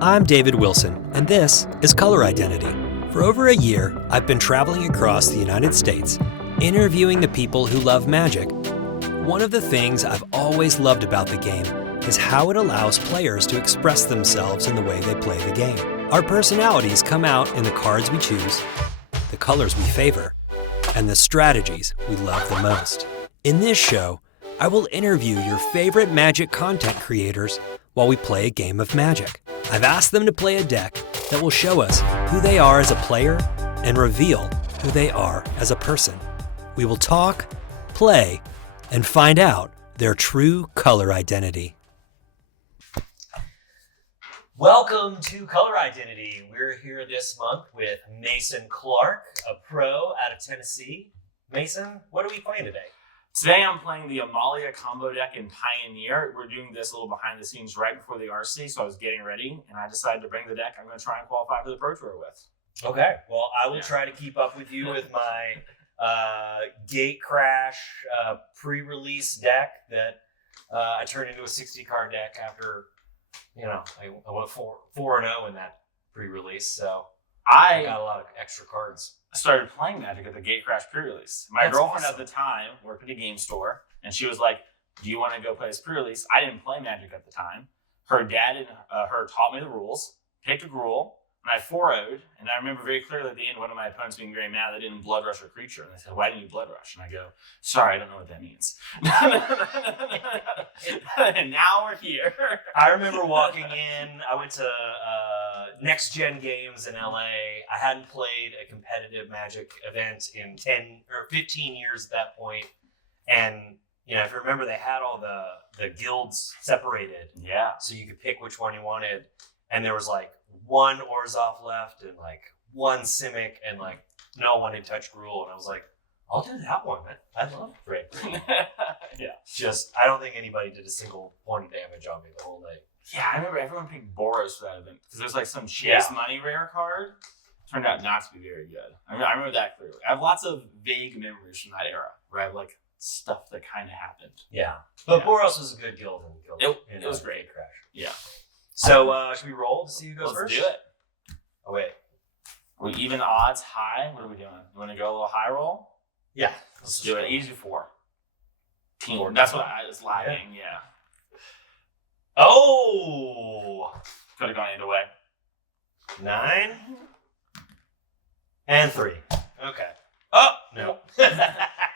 I'm David Wilson, and this is Color Identity. For over a year, I've been traveling across the United States, interviewing the people who love Magic. One of the things I've always loved about the game is how it allows players to express themselves in the way they play the game. Our personalities come out in the cards we choose, the colors we favor, and the strategies we love the most. In this show, I will interview your favorite Magic content creators while we play a game of Magic. I've asked them to play a deck that will show us who they are as a player and reveal who they are as a person. We will talk, play, and find out their true color identity. Welcome to Color Identity. We're here this month with Mason Clark, a pro out of Tennessee. Mason, what are we playing today? Today I'm playing the Amalia Combo deck in Pioneer. We're doing this a little behind the scenes right before the RC, so I was getting ready, and I decided to bring the deck I'm going to try and qualify for the Pro Tour with. Okay, well, I will try to keep up with you with my Gate Crash pre-release deck that I turned into a 60-card deck after, I went 4-0 in that pre-release, so I got a lot of extra cards. I started playing Magic at the Gate Crash pre-release. My girlfriend awesome. at the time worked at a game store, and she was like, do you want to go play this pre-release? I didn't play Magic at the time. Her dad and her taught me the rules, picked a rule, and I 4-0'd. And I remember very clearly at the end, one of my opponents being very mad they didn't blood rush a creature. And they said, why didn't you blood rush? And I go, sorry, I don't know what that means. And now we're here. I remember walking in, I went to Next Gen Games in LA. I hadn't played a competitive Magic event in 10 or 15 years at that point. And, if you remember, they had all the guilds separated. Yeah. So you could pick which one you wanted. And there was like one Orzhov left and like one Simic and like no one had touched Gruul. And I was like, I'll do that one. I love Red. Yeah. I don't think anybody did a single point of damage on me the whole day. Yeah, I remember everyone picked Boros for that event because there's like some Chase Money rare card. Turned out not to be very good. I remember that clearly. I have lots of vague memories from that era where I have like stuff that kind of happened. Yeah. But Boros was a good guild. It was great. Crash. Yeah. So should we roll to see who goes Let's first? do it. Oh, wait. Are we even odds high? What are we doing? You want to go a little high roll? Yeah. Let's do it. Easy 4. Team. That's what I was lagging. Yeah. Oh! Could have gone either way. 9 and 3. Okay. Oh! No.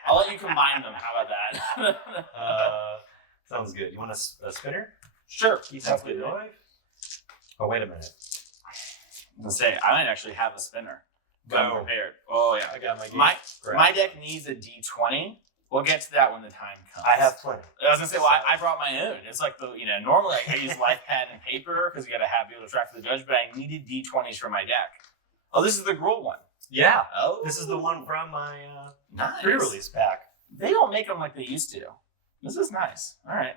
I'll let you combine them. How about that? Sounds good. You want a spinner? Sure. Sounds good. Oh, wait a minute. I was gonna say, I might actually have a spinner. I'm prepared. Oh, yeah. I got my deck needs a D20. We'll get to that when the time comes. I have plenty. I was going to say, I brought my own. It's like normally I use life pad and paper because you got to be able to track for the judge, but I needed D20s for my deck. Oh, this is the Gruul one. Yeah. Oh. This is the one from my nice. pre-release pack. They don't make them like they used to. This is nice. All right.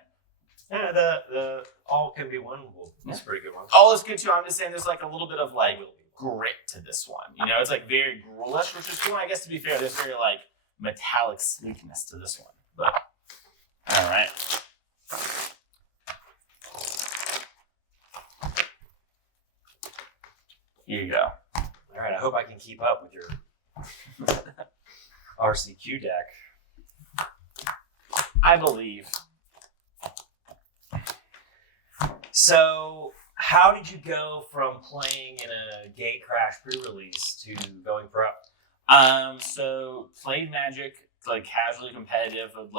Yeah, the all can be one. That's a pretty good one. All is good too. I'm just saying there's like a little bit of like grit to this one. It's like very Gruulish, which is cool. I guess to be fair, there's very like metallic sleekness to this one. But all right. Here you go. All right. I hope I can keep up with your RCQ deck. I believe. So, how did you go from playing in a Gate Crash pre-release to going pro? So played Magic like casually competitive with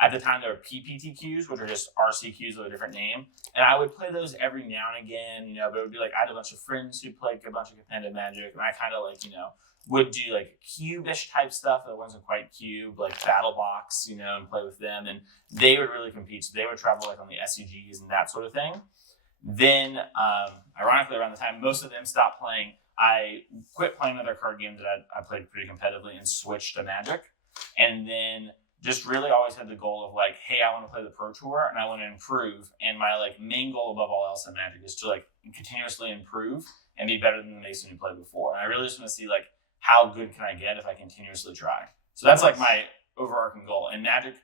at the time there were PPTQs, which are just RCQs with a different name, and I would play those every now and again. But it would be like I had a bunch of friends who played a bunch of competitive Magic, and I kind of would do like cube-ish type stuff that wasn't quite cube, like Battle Box, and play with them, and they would really compete. So they would travel like on the SCGs and that sort of thing. Then, ironically, around the time most of them stopped playing, I quit playing another card game that I played pretty competitively and switched to Magic. And then just really always had the goal of like, hey, I want to play the Pro Tour and I want to improve. And my main goal above all else in Magic is to continuously improve and be better than the Mason who played before. And I really just want to see how good can I get if I continuously try. So that's my overarching goal. And Magic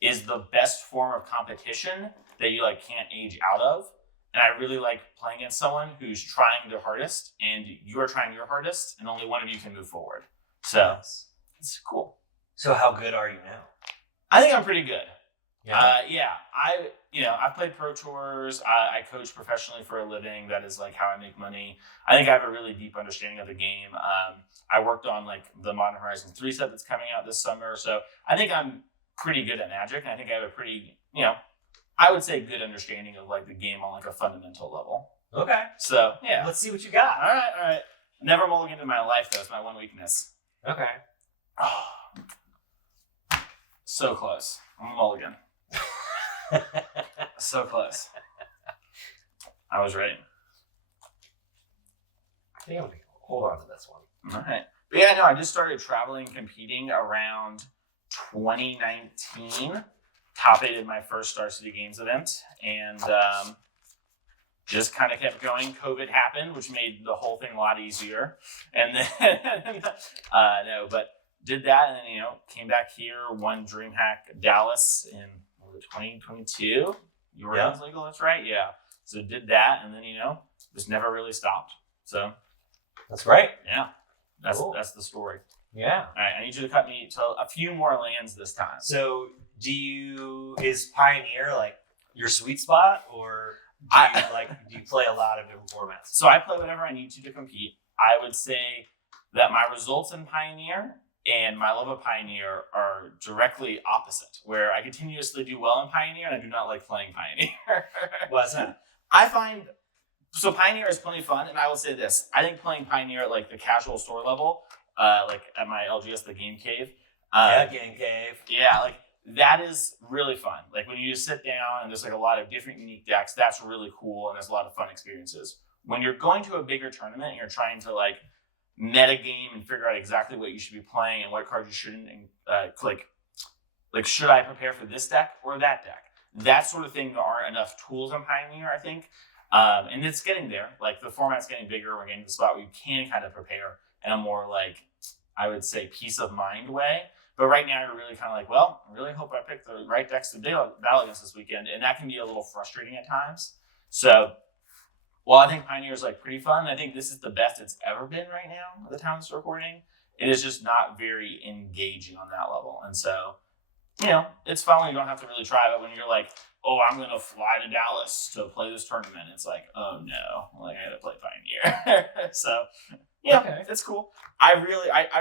is the best form of competition that you can't age out of. And I really like playing against someone who's trying their hardest and you're trying your hardest and only one of you can move forward. So it's cool. So how good are you now? I think I'm pretty good. Yeah. I've played pro tours. I coach professionally for a living. That is like how I make money. I think I have a really deep understanding of the game. I worked on like the Modern Horizons 3 set that's coming out this summer. So I think I'm pretty good at Magic. I think I have a pretty, I would say good understanding of like the game on like a fundamental level. Okay. So yeah. Let's see what you got. All right. Never mulligan in my life though. It's my one weakness. Okay. Oh, so close. I'm a mulligan. So close. I was ready. I think I'm going to hold on to this one. All right. But yeah, no, I just started traveling, competing around 2019. Top 8 in my first Star City Games event. And just kind of kept going. COVID happened, which made the whole thing a lot easier. And then, did that and then, came back here, won DreamHack Dallas in 2022. Yordan's legal, that's right. Yeah. So did that and then, just never really stopped. So that's right. Yeah. That's cool. That's the story. Yeah. All right. I need you to cut me to a few more lands this time. So is Pioneer like your sweet spot or do you play a lot of different formats? So I play whatever I need to compete. I would say that my results in Pioneer and my love of Pioneer are directly opposite, where I continuously do well in Pioneer and I do not like playing Pioneer. What's that? I find, so Pioneer is plenty fun, and I will say this, I think playing Pioneer at like the casual store level, like at my LGS, the Game Cave. Game Cave. Yeah, like that is really fun. Like when you just sit down and there's like a lot of different unique decks, that's really cool and there's a lot of fun experiences. When you're going to a bigger tournament and you're trying to like meta game and figure out exactly what you should be playing and what cards you shouldn't, like should I prepare for this deck or that deck? That sort of thing. There aren't enough tools on Pioneer, I think, and it's getting there. Like the format's getting bigger. We're getting to the spot where you can kind of prepare in a more like, I would say, peace of mind way. But right now, you're really kind of like, well, I really hope I picked the right decks to battle against this weekend, and that can be a little frustrating at times. So, while I think Pioneer is like pretty fun, I think this is the best it's ever been right now at the time of this recording. It is just not very engaging on that level. And so, it's fun when you don't have to really try, but when you're like, oh, I'm going to fly to Dallas to play this tournament, it's like, oh no, like I got to play Pioneer. So, yeah, okay. It's cool. I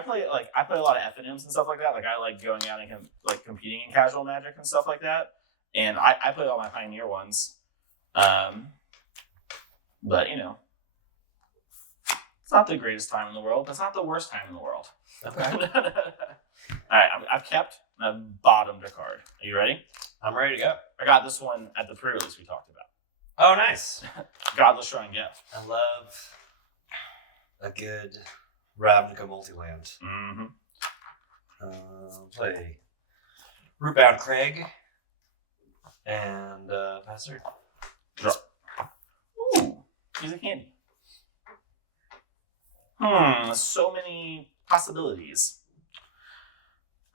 play a lot of FNMs and stuff like that. Like I like going out and like competing in casual Magic and stuff like that. And I play all my Pioneer ones. But it's not the greatest time in the world. But it's not the worst time in the world. Okay. All right, I've kept and I've bottomed a card. Are you ready? I'm ready to go. I got this one at the pre-release we talked about. Oh, nice. Godless Shrine Gift. I love a good Ravnica multi-land. Mm-hmm. Play Rootbound Craig and pass turn. Draw. Ooh, piece of candy. So many possibilities.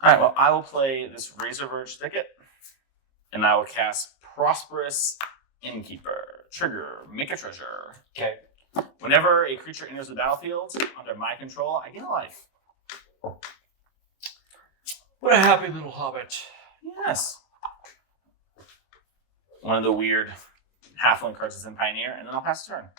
All right, well, I will play this Razor Verge Thicket, and I will cast Prosperous Innkeeper. Trigger, make a treasure. Okay. Whenever a creature enters the battlefield under my control, I gain a life. What a happy little hobbit. Yes. One of the weird halfling cards is in Pioneer, and then I'll pass the turn.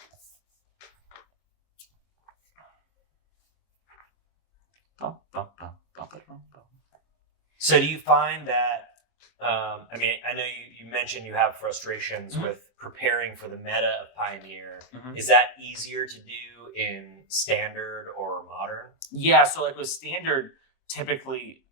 So do you find that, I know you mentioned you have frustrations with preparing for the meta of Pioneer. Is that easier to do in Standard or Modern? Yeah, so like with Standard, typically,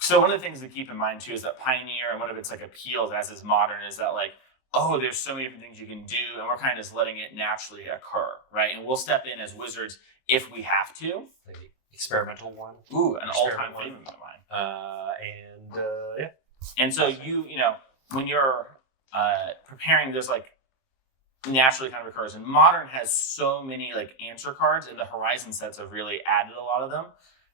so one of the things to keep in mind too is that Pioneer and one of its like appeals as is Modern is that like, oh, there's so many different things you can do and we're kind of just letting it naturally occur, right? And we'll step in as wizards if we have to. The experimental one. Ooh, an all-time favorite of mine. Yeah. And so when you're preparing, there's like naturally kind of occurs. And Modern has so many like answer cards, and the Horizon sets have really added a lot of them.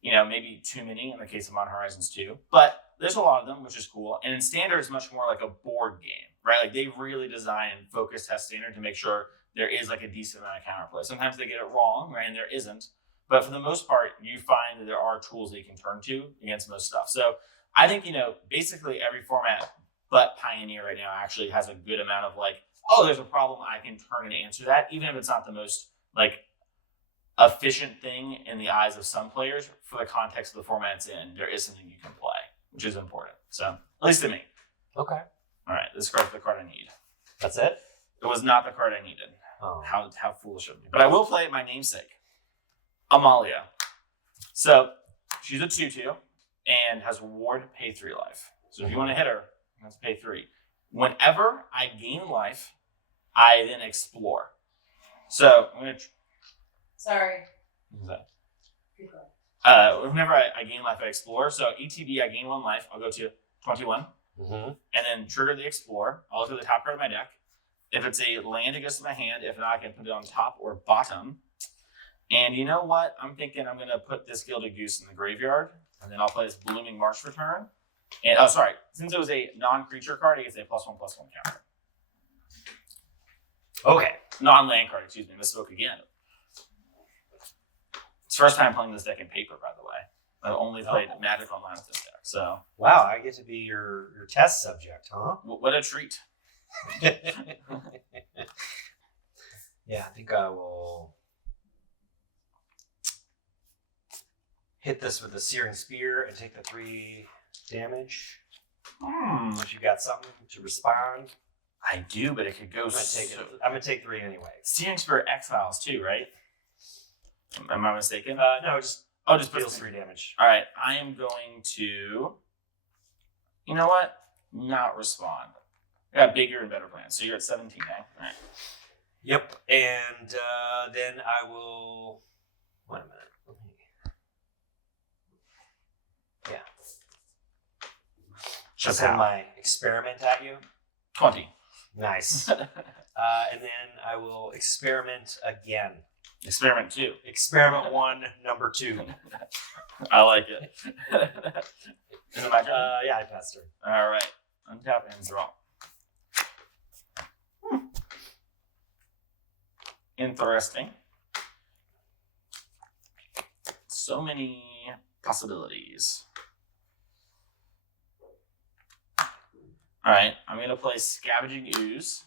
Maybe too many in the case of Modern Horizons 2, but there's a lot of them, which is cool. And in Standard, it's much more like a board game, right? Like they really design and focus test standard to make sure there is like a decent amount of counterplay. Sometimes they get it wrong, right? And there isn't. But for the most part, you find that there are tools that you can turn to against most stuff. So I think, basically every format but Pioneer right now actually has a good amount of like, oh, there's a problem, I can turn and answer that, even if it's not the most like efficient thing in the eyes of some players. For the context of the format it's in, there is something you can play, which is important. So at least to me. Okay. All right, this card's the card I need. That's it? It was not the card I needed. Oh. How foolish of me. But I will play my namesake, Amalia. So she's a 2/2 and has ward pay 3 life. So if you want to hit her, you have to pay 3. Whenever I gain life, I then explore. So I'm gonna. Sorry. What is that? Whenever I gain life, I explore. So ETB, I gain 1 life. I'll go to 21, and then trigger the explore. I'll look at the top card of my deck. If it's a land, it goes to my hand. If not, I can put it on top or bottom. And you know what? I'm thinking I'm going to put this Gilded Goose in the graveyard, and then I'll play this Blooming Marsh return. And since it was a non-creature card, it gets a +1/+1 counter. Okay. Non-land card, excuse me. Misspoke again. It's the first time playing this deck in paper, by the way. I've only played Magic Online with this deck. So wow, I get to be your test subject, huh? What a treat. Yeah, I think I will hit this with a Searing Spear and take the 3 damage. If you got something to respond. I do, but it could go I'm going to take 3 anyway. Searing Spear exiles too, right? Am I mistaken? No, just deals 3 damage. All right, I am going to, you know what? Not respond. I got bigger and better plans. So you're at 17 now. All right. Yep. And then I will. Wait a minute. Yeah. Just send my experiment at you. 20. Nice. And then I will experiment again. Experiment 2. Experiment 1, number 2. I like it. Is it my turn? Yeah, I passed her. All right. Untap and draw. Interesting. So many possibilities. All right, I'm going to play Scavenging Ooze.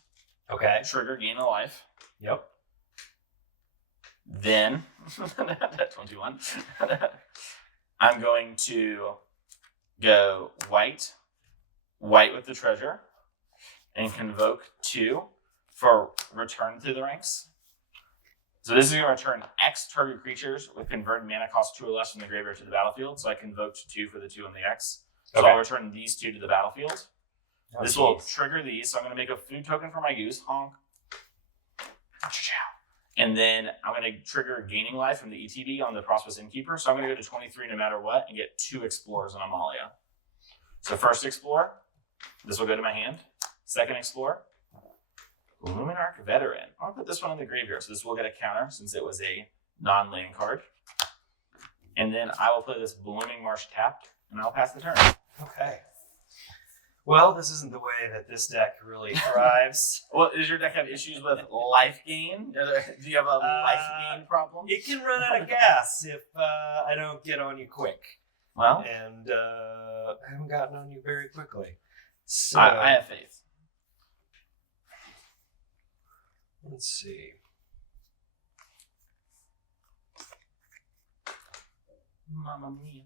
Okay. Trigger, gain a life. Yep. Then, 21. I'm going to go white with the treasure, and convoke 2 for return through the ranks. So this is going to return X target creatures with converted mana cost 2 or less from the graveyard to the battlefield. So I convoked 2 for the 2 and the X. So Okay. I'll return these 2 to the battlefield. This will trigger these. So I'm going to make a food token for my goose. Honk. And then I'm going to trigger gaining life from the ETB on the Prosperous Innkeeper. So I'm going to go to 23 no matter what and get 2 explorers on Amalia. So first explore, this will go to my hand. Second explore, Luminarch Veteran. I'll put this one in the graveyard. So this will get a counter since it was a non-land card. And then I will play this Blooming Marsh tapped, and I'll pass the turn. Okay. Well, this isn't the way that this deck really thrives. Well, does your deck have issues with life gain? Do you have a life gain problem? It can run out of gas if I don't get on you quick. Well, And I haven't gotten on you very quickly. So I have faith. let's see. Mamma mia.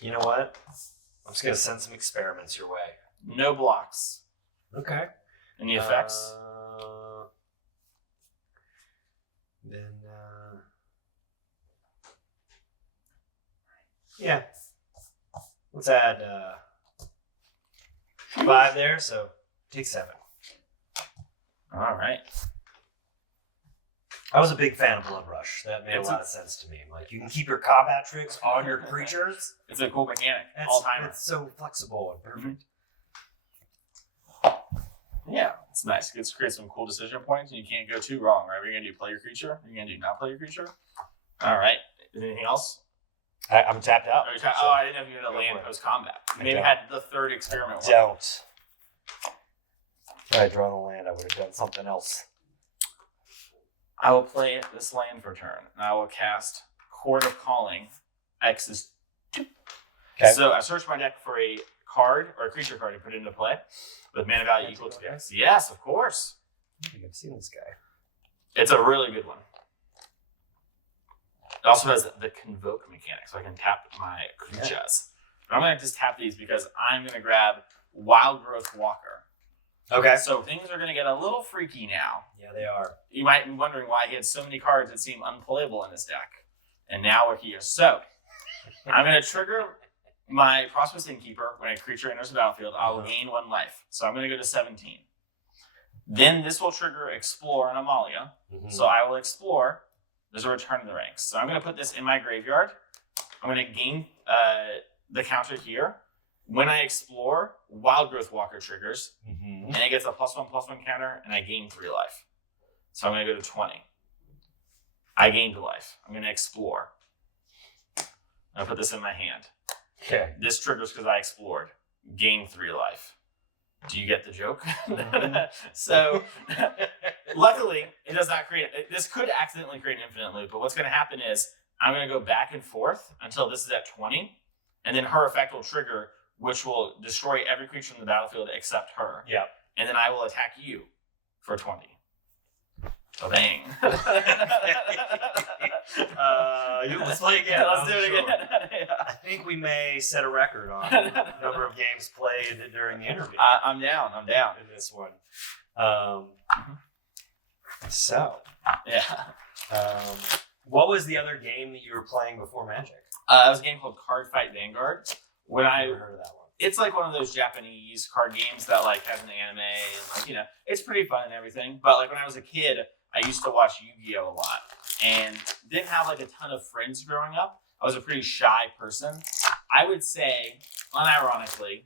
You know what? I'm just going to send some experiments your way. No blocks. Okay. Any effects? Then, yeah. Let's add 5 there, so take 7. All right. I was a big fan of Blood Rush. That made It's a lot of sense to me. Like, you can keep your combat tricks on your creatures. It's a cool mechanic. All timer. It's so flexible and perfect. Yeah, it's nice. It creates some cool decision points, and you can't go too wrong, right? What are you going to do? Play your creature? Are you going to do not play your creature? All right. Is there anything else? I'm tapped out. Oh, I didn't know if you had a land post-combat. Maybe had the third experiment. Don't. If I had drawn a land, I would have done something else. I will play this land for turn, and I will cast Chord of Calling. X is 2. Okay. So I search my deck for a card or a creature card to put into play with mana value equal to X. Yes, of course. I think I've seen this guy. It's a really good one. It also has the Convoke mechanic, so I can tap my creatures. But I'm going to just tap these because I'm going to grab Wild Growth Walker. Okay. So things are going to get a little freaky now. Yeah, they are. You might be wondering why he had so many cards that seem unplayable in his deck. And now we're here. So I'm going to trigger my Prosperous Innkeeper. When a creature enters the battlefield, I will gain 1 life. So I'm going to go to 17. Then this will trigger Explore and Amalia. Mm-hmm. So I will explore. There's a Return to the Ranks. So I'm going to put this in my graveyard. I'm going to gain the counter here. When I explore, Wild Growth Walker triggers, and it gets a +1/+1 counter, and I gain 3 life. So I'm going to go to 20. I gained a life. I'm going to explore. I'm going to put this in my hand. Okay. This triggers because I explored. Gain 3 life. Do you get the joke? So, luckily, it does not create... This could accidentally create an infinite loop, but what's going to happen is I'm going to go back and forth until this is at 20, and then her effect will trigger, which will destroy every creature in the battlefield except her. Yeah. And then I will attack you for 20. So bang. Let's play again. Let's do it again. I think we may set a record on the number of games played during the interview. I'm down. In this one. So. Yeah. What was the other game that you were playing before Magic? It was a game called Card Fight Vanguard. I've never heard of that one. It's like one of those Japanese card games that like has an anime and like, it's pretty fun and everything. But like when I was a kid, I used to watch Yu-Gi-Oh! A lot and didn't have like a ton of friends growing up. I was a pretty shy person. I would say, unironically,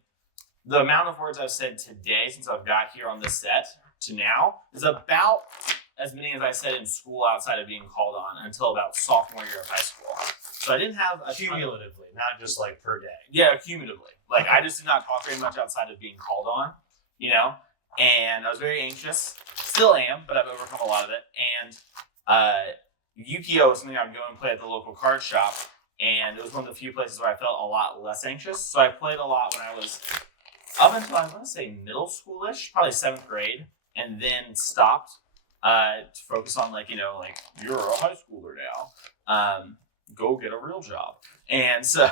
the amount of words I've said today since I've got here on this set to now is about as many as I said in school outside of being called on until about sophomore year of high school. So I didn't have a cumulatively, not just like per day. Yeah, cumulatively. Like I just did not talk very much outside of being called on, and I was very anxious. Still am, but I've overcome a lot of it. And Yu-Gi-Oh! Was something I would go and play at the local card shop, and it was one of the few places where I felt a lot less anxious. So I played a lot when I was up until I want to say middle schoolish, probably 7th grade, and then stopped to focus on you're a high schooler now. Go get a real job. And so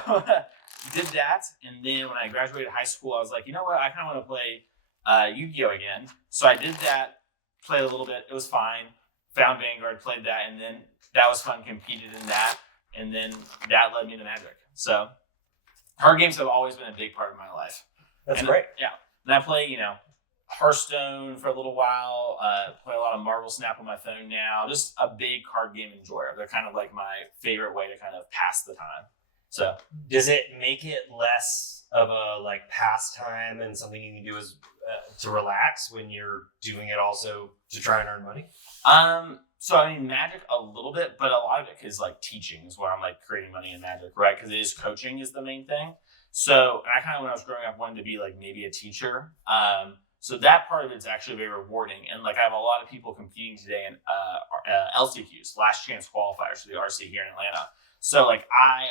did that. And then when I graduated high school, I was like, you know what? I kind of want to play Yu-Gi-Oh! Again. So I did that, played a little bit. It was fine. Found Vanguard, played that. And then that was fun, competed in that. And then that led me to Magic. So card games have always been a big part of my life. That's great. Yeah. And I play, Hearthstone for a little while, play a lot of Marvel Snap on my phone now. Just a big card game enjoyer. They're kind of like my favorite way to kind of pass the time. So does it make it less of a pastime and something you can do to relax when you're doing it also to try and earn money? So I mean Magic a little bit, but a lot of it is teaching is where I'm creating money in Magic, right? Because it is coaching is the main thing. So and I kind of when I was growing up wanted to be maybe a teacher. So that part of it's actually very rewarding. And I have a lot of people competing today in LCQs, last chance qualifiers for the RC here in Atlanta. So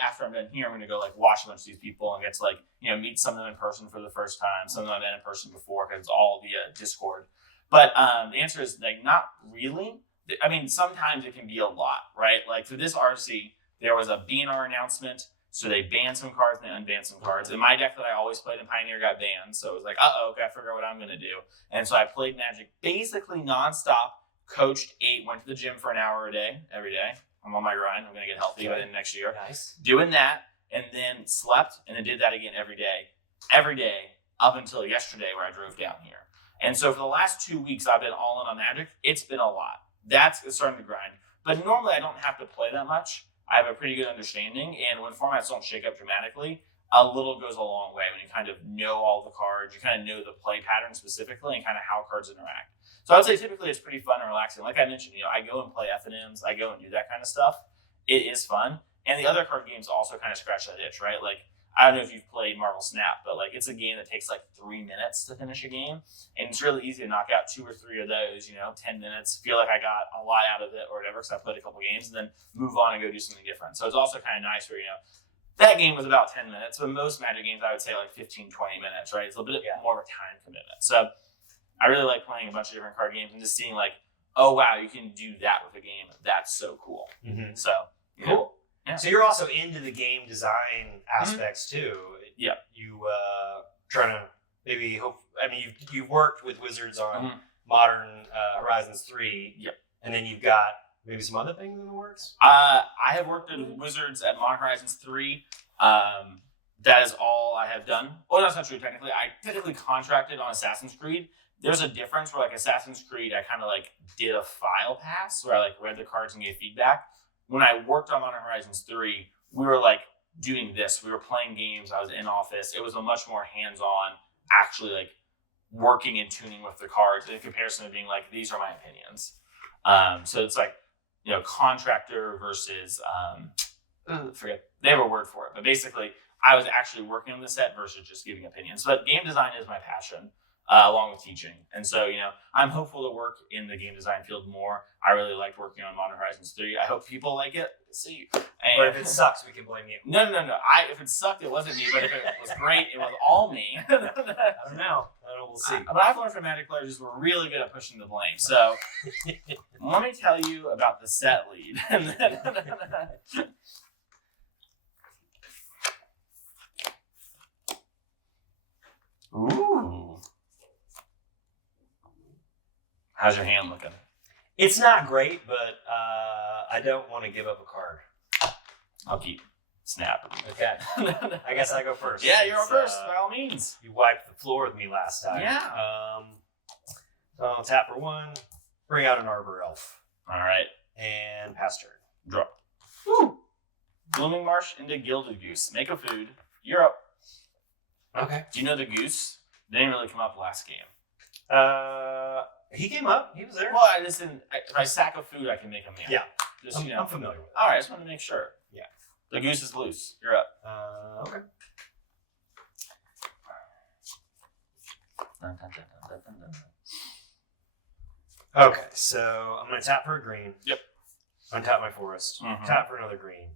after I'm done here, I'm going to go watch a bunch of these people and get to meet some of them in person for the first time. Some of them I've been in person before because it's all via Discord. But the answer is not really. I mean, sometimes it can be a lot, right? For this RC, there was a BNR announcement. So they banned some cards and they unbanned some cards. And my deck that I always played in Pioneer got banned. So it was okay, I figure out what I'm going to do. And so I played Magic basically nonstop, coached 8, went to the gym for an hour a day, every day. I'm on my grind. I'm going to get healthy by the end of next year. Nice. Doing that, and then slept, and then did that again every day, up until yesterday where I drove down here. And so for the last 2 weeks, I've been all in on Magic. It's been a lot. That's starting to grind. But normally I don't have to play that much. I have a pretty good understanding, and when formats don't shake up dramatically, a little goes a long way when you kind of know all the cards, you kind of know the play pattern specifically and kind of how cards interact. So I would say typically it's pretty fun and relaxing. Like I mentioned, I go and play FNMs, I go and do that kind of stuff. It is fun, And the other card games also kind of scratch that itch, right? Like, I don't know if you've played Marvel Snap, but like it's a game that takes like 3 minutes to finish a game, and it's really easy to knock out 2 or 3 of those. 10 minutes, feel like I got a lot out of it or whatever, because I played a couple games, and then move on and go do something different. So it's also kind of nice where that game was about 10 minutes, but most Magic games I would say like 15, 20 minutes, right? It's a little bit more of a time commitment. So I really like playing a bunch of different card games and just seeing like, oh wow, you can do that with a game. That's so cool. Mm-hmm. So cool. Yeah. So you're also into the game design aspects too. Yeah. You trying to maybe hope. I mean, you've worked with Wizards on Modern Horizons 3. Yep. And then you've got maybe some other things in the works. I have worked with Wizards at Modern Horizons 3. That is all I have done. Well, that's not true technically. I technically contracted on Assassin's Creed. There's a difference where like Assassin's Creed, I kind of like did a file pass where I like read the cards and gave feedback. When I worked on Modern Horizons 3, we were like doing this. We were playing games. I was in office. It was a much more hands-on, actually like working and tuning with the cards in comparison to being like, these are my opinions. So it's like, contractor versus, forget, they have a word for it. But basically, I was actually working on the set versus just giving opinions. So game design is my passion. Along with teaching. And so, I'm hopeful to work in the game design field more. I really liked working on Modern Horizons 3. I hope people like it. Let's see. But if it sucks, we can blame you. No. If it sucked, it wasn't me. But if it was great, it was all me. I don't know. We'll see. But I've learned from Magic players is we're really good at pushing the blame. So let me tell you about the set lead. Ooh. How's your hand looking? It's not great, but I don't want to give up a card. I'll keep Snap. Okay. I guess I go first. Yeah, you're first, by all means. You wiped the floor with me last time. Yeah. So I'll tap for 1, bring out an Arbor Elf. All right. And pass turn. Draw. Woo! Blooming Marsh into Gilded Goose. Make a food. You're up. Okay. Do you know the goose? They didn't really come up last game. He came up. He was there. Well, if I sack a food, I can make a meal. Yeah. Just, I'm familiar with it. All right, I just want to make sure. Yeah. The goose is loose. You're up. Okay. Okay, so I'm going to tap for a green. Yep. Untap my forest. Mm-hmm. Tap for another green.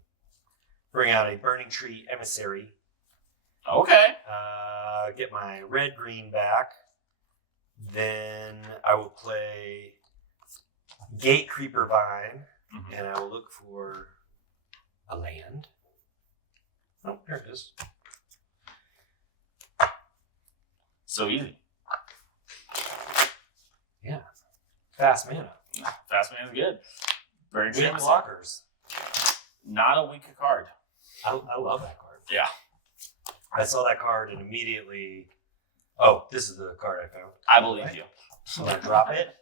Bring out a Burning Tree Emissary. Okay. Get my red-green back. Then I will play Gate Creeper Vine, and I will look for a land. Oh, there it is. So easy. Yeah. Fast mana. Fast man's good. Very good. Blockers. Not a weak card. I love that card. Yeah. I saw that card and immediately... Oh, this is the card I found. I believe you. So I drop it.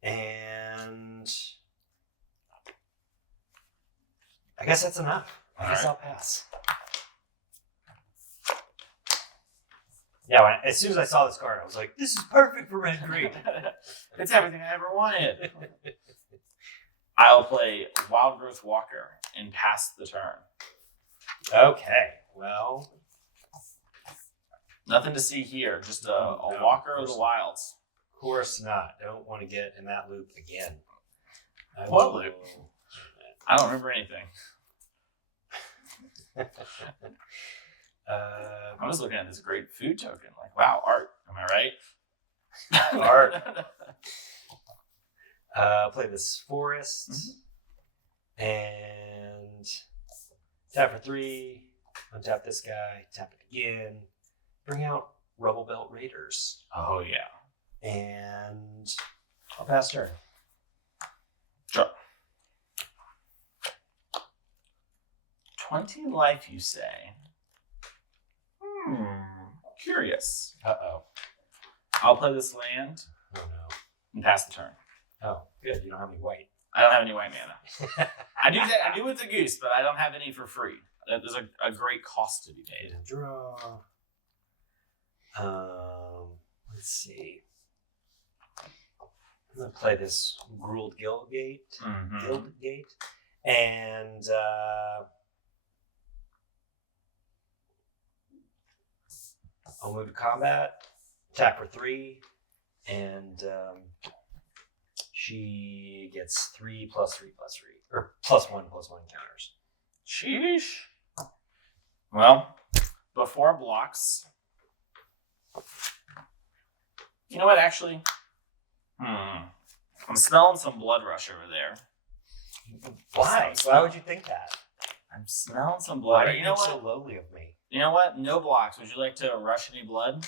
And... I guess that's enough. I guess I'll pass. Yeah, as soon as I saw this card, I was like, this is perfect for red green. It's everything I ever wanted. I'll play Wild Growth Walker and pass the turn. Okay, well... Nothing to see here. Just a Walker of the Wilds. Of course not. Don't want to get in that loop again. What loop? I don't remember anything. I'm just looking at this great food token. Like, wow, art. Am I right? Art. Play this forest. And tap for 3. Untap this guy. Tap it again. Bring out Rubble Belt Raiders. Oh, yeah. And I'll pass turn. Sure. 20 life, you say? Curious. Uh-oh. I'll play this land. Oh, no. And pass the turn. Oh, good. You don't have any white. I don't have any white mana. I do with the goose, but I don't have any for free. There's a great cost to be paid. And draw. Let's see. I'm gonna play this Grueled Guildgate. And I'll move to combat, attack for 3, and she gets 3 plus 3 plus 3, or +1 counters. Sheesh. Well, before blocks. You know what, actually? I'm smelling some blood rush over there. Why? Why would you think that? I'm smelling some blood. Why You know what? so lowly of me? You know what? No blocks. Would you like to rush any blood?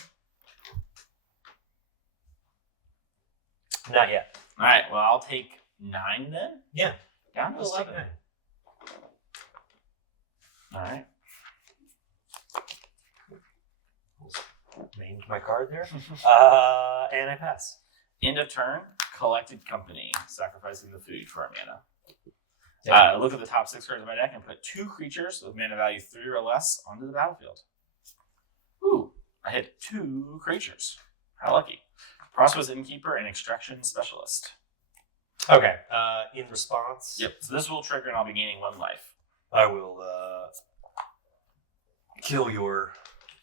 Not yet. All right. Well, I'll take 9 then. Yeah. Down to Let's take 11. 9. All right. Named my card there. And I pass. End of turn. Collected company. Sacrificing the food for our mana. Yeah. Look at the top 6 cards of my deck and put 2 creatures with mana value 3 or less onto the battlefield. Ooh, I hit 2 creatures. How lucky. Prosperous Innkeeper and Extraction Specialist. Okay. In response, Yep. So this will trigger and I'll be gaining 1 life. I will kill your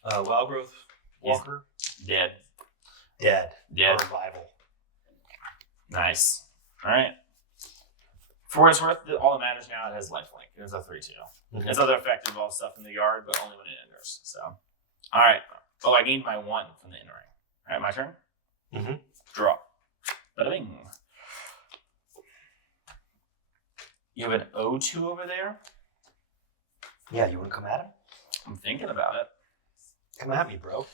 wild growth walker. Dead. Dead. Dead. Revival. Nice. All right. For what it's worth, all that matters now, it has lifelink. It has a 3/2. Mhm. Its other effect involves stuff in the yard, but only when it enters. So, all right. Oh, I gained my 1 from the entering. All right, my turn. Mm-hmm. Draw. Bada bing. You have an O2 over there? Yeah, you want to come at him? I'm thinking about it. Come at me, bro.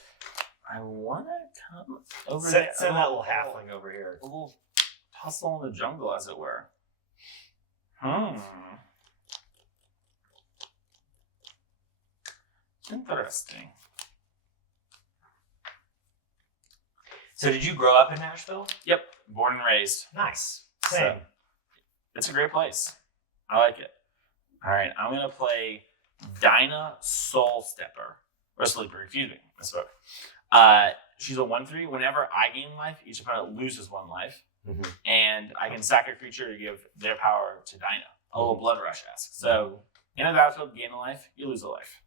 I want to come over Send there. that little halfling over here. A little tussle in the jungle, as it were. Interesting. So did you grow up in Nashville? Yep. Born and raised. Nice. So, Same. it's a great place. I like it. All right. I'm going to play Dinah Soul Stepper. Or Sleeper, excuse me. Misspoke. She's a 1/3. Whenever I gain life, each opponent loses 1 life. Mm-hmm. And I can sack a creature to give their power to Dinah. A little Blood Rush-esque. So, in a battlefield, gain a life, you lose a life.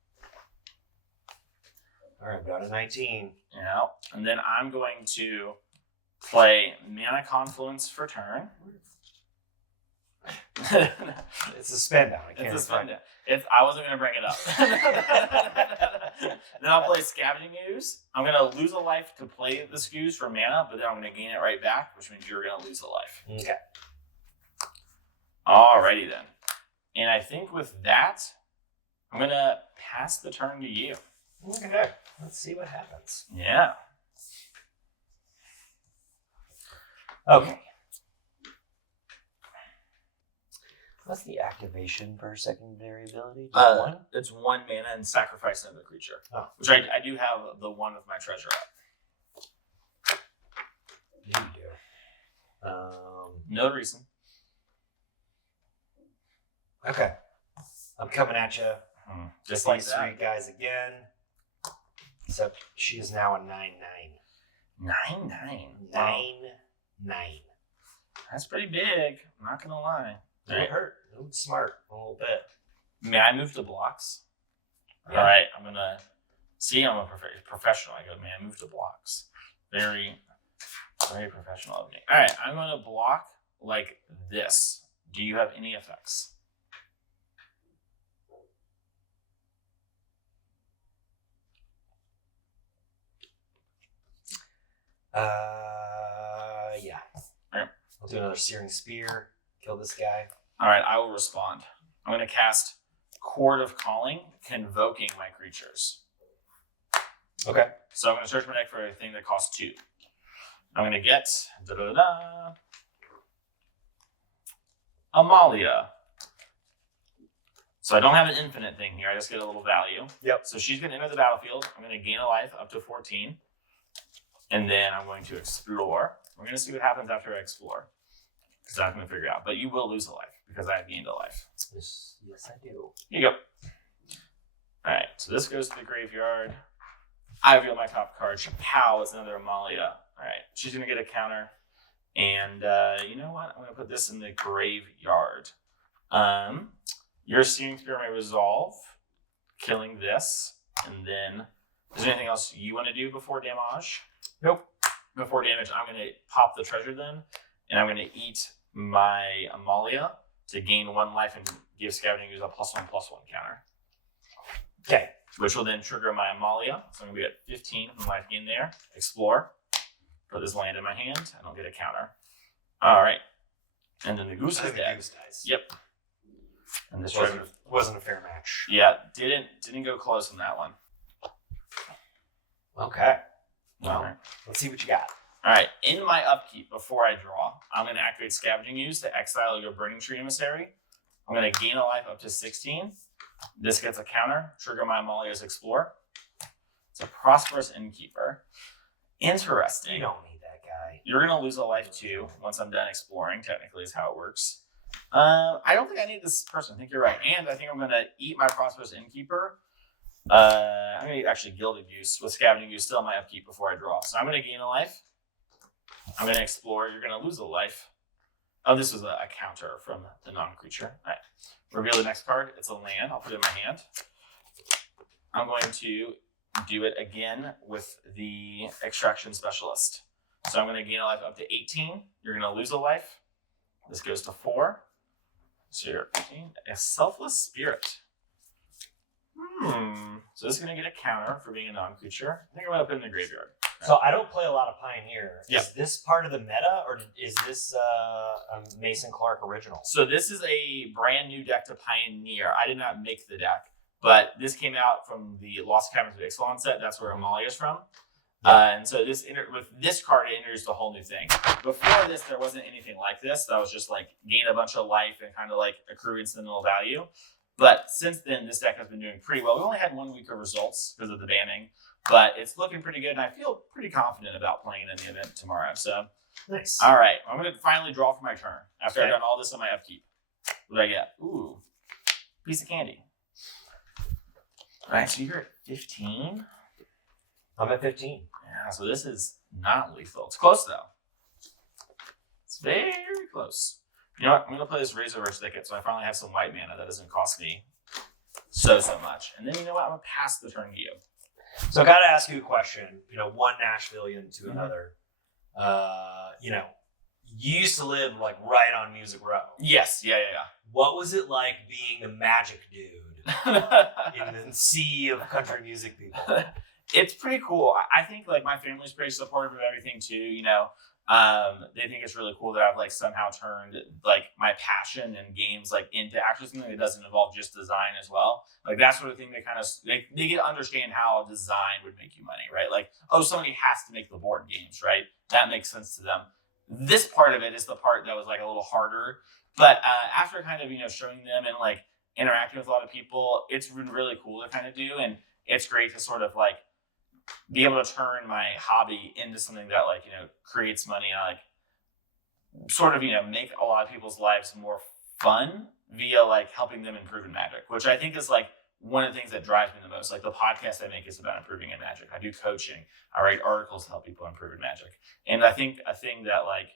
All right, got a 19. Yeah. And then I'm going to play Mana Confluence for turn. It's a spin down. I can't It's a spin down. I wasn't going to bring it up. Then I'll play Scavenging Ooze. I'm going to lose a life to play the Skews for mana, but then I'm going to gain it right back, which means you're going to lose a life. Okay. Alrighty then. And I think with that, I'm going to pass the turn to you. Okay. Let's see what happens. Yeah. Okay. What's the activation for secondary ability? Just 1? It's 1 mana and sacrifice another creature. Oh. Which I do have the 1 with my treasure up. You do. No reason. Okay. I'm coming at you. Just These like 3 that. guys again. Except she is now a 9/9. 9/9. 9/9. That's pretty big. I'm not going to lie. It would hurt. It would smart a little bit. May I move to blocks? Yeah. All right. I'm going to... See, I'm a professional. I go, may I move to blocks? Very, very professional of me. All right. I'm going to block like this. Do you have any effects? Yeah. Alright. I'll do another Searing Spear. Kill this guy. All right, I will respond. I'm going to cast Chord of Calling, convoking my creatures. Okay. So I'm going to search my deck for a thing that costs 2. I'm going to get Amalia. So I don't have an infinite thing here. I just get a little value. Yep. So she's going to enter the battlefield. I'm going to gain a life up to 14. And then I'm going to explore. We're going to see what happens after I explore. Because I'm going to figure it out. But you will lose a life because I have gained a life. Yes, I do. Here you go. All right. So this goes to the graveyard. I reveal my top card. Pow, it's another Amalia. All right. She's going to get a counter. And you know what? I'm going to put this in the graveyard. Your Searing Spear may resolve, killing this. And then Is there anything else you want to do before damage? Nope. Before damage, I'm going to pop the treasure then, and I'm going to eat my Amalia to gain 1 life and give Scavenging Ooze a +1/+1 counter. Okay. Which will then trigger my Amalia. So I'm going to be at 15 from life gain there. Explore. Put this land in my hand. I don't get a counter. All right. And then the goose is dead. Goose dies. Yep. And this wasn't a fair match. Yeah, didn't go close on that one. Okay. Well, All right. let's see what you got. All right. In my upkeep, before I draw, I'm going to activate Scavenging Ooze to exile your Burning Tree Emissary. I'm going to gain a life up to 16. This gets a counter. Trigger my Amalia's Explore. It's a Prosperous Innkeeper. Interesting. You don't need that guy. You're going to lose a life too once I'm done exploring, technically, is how it works. I don't think I need this person. I think you're right. And I think I'm going to eat my Prosperous Innkeeper. I'm going to eat actually Gilded Goose with Scavenging Goose still in my upkeep before I draw. So I'm going to gain a life. I'm going to explore. You're going to lose a life. Oh, this was a counter from the non-creature. All right. Reveal the next card. It's a land. I'll put it in my hand. I'm going to do it again with the Extraction Specialist. So I'm going to gain a life up to 18. You're going to lose a life. This goes to 4. So you're 15. A Selfless Spirit. So this is going to get a counter for being a non-creature. I think I'm going to put it in the graveyard. So I don't play a lot of Pioneer. Yep. Is this part of the meta, or is this a Mason Clark original? So this is a brand new deck to Pioneer. I did not make the deck, but this came out from the Lost Caverns of Ixalan set. That's where Amalia is from. And so with this card, it introduced a whole new thing. Before this, there wasn't anything like this. That was just like gain a bunch of life and kind of like accrue incidental value. But since then, this deck has been doing pretty well. We only had 1 week of results because of the banning, but it's looking pretty good, and I feel pretty confident about playing in the event tomorrow. So, nice. All right, I'm going to finally draw for my turn after Okay. I've done all this on my upkeep. What do I get? Ooh, piece of candy. All right, so you're at 15. I'm at 15. Yeah, so this is not lethal. It's close, though. It's very close. You know what? I'm going to play this Razorverse Thicket, so I finally have some white mana that doesn't cost me so much. And then, you know what? I'm going to pass the turn to you. So I got to ask you a question. One Nashvilleian to Mhm. another. You used to live like right on Music Row. Yes. Yeah. What was it like being the magic dude in the sea of country music people? It's pretty cool. I think like my family's pretty supportive of everything too. They think it's really cool that I've like somehow turned like my passion in games like into actually something that doesn't involve just design as well. Like that sort of thing. They get to understand how design would make you money, right? Like, oh, somebody has to make the board games, right? That makes sense to them. This part of it is the part that was like a little harder. But after kind of showing them and like interacting with a lot of people, it's been really cool to kind of do, and it's great to sort of like be able to turn my hobby into something that like creates money and like sort of make a lot of people's lives more fun via like helping them improve in Magic, which I think is like one of the things that drives me the most. Like the podcast I make is about improving in Magic. I do coaching. I write articles to help people improve in Magic, and I think a thing that like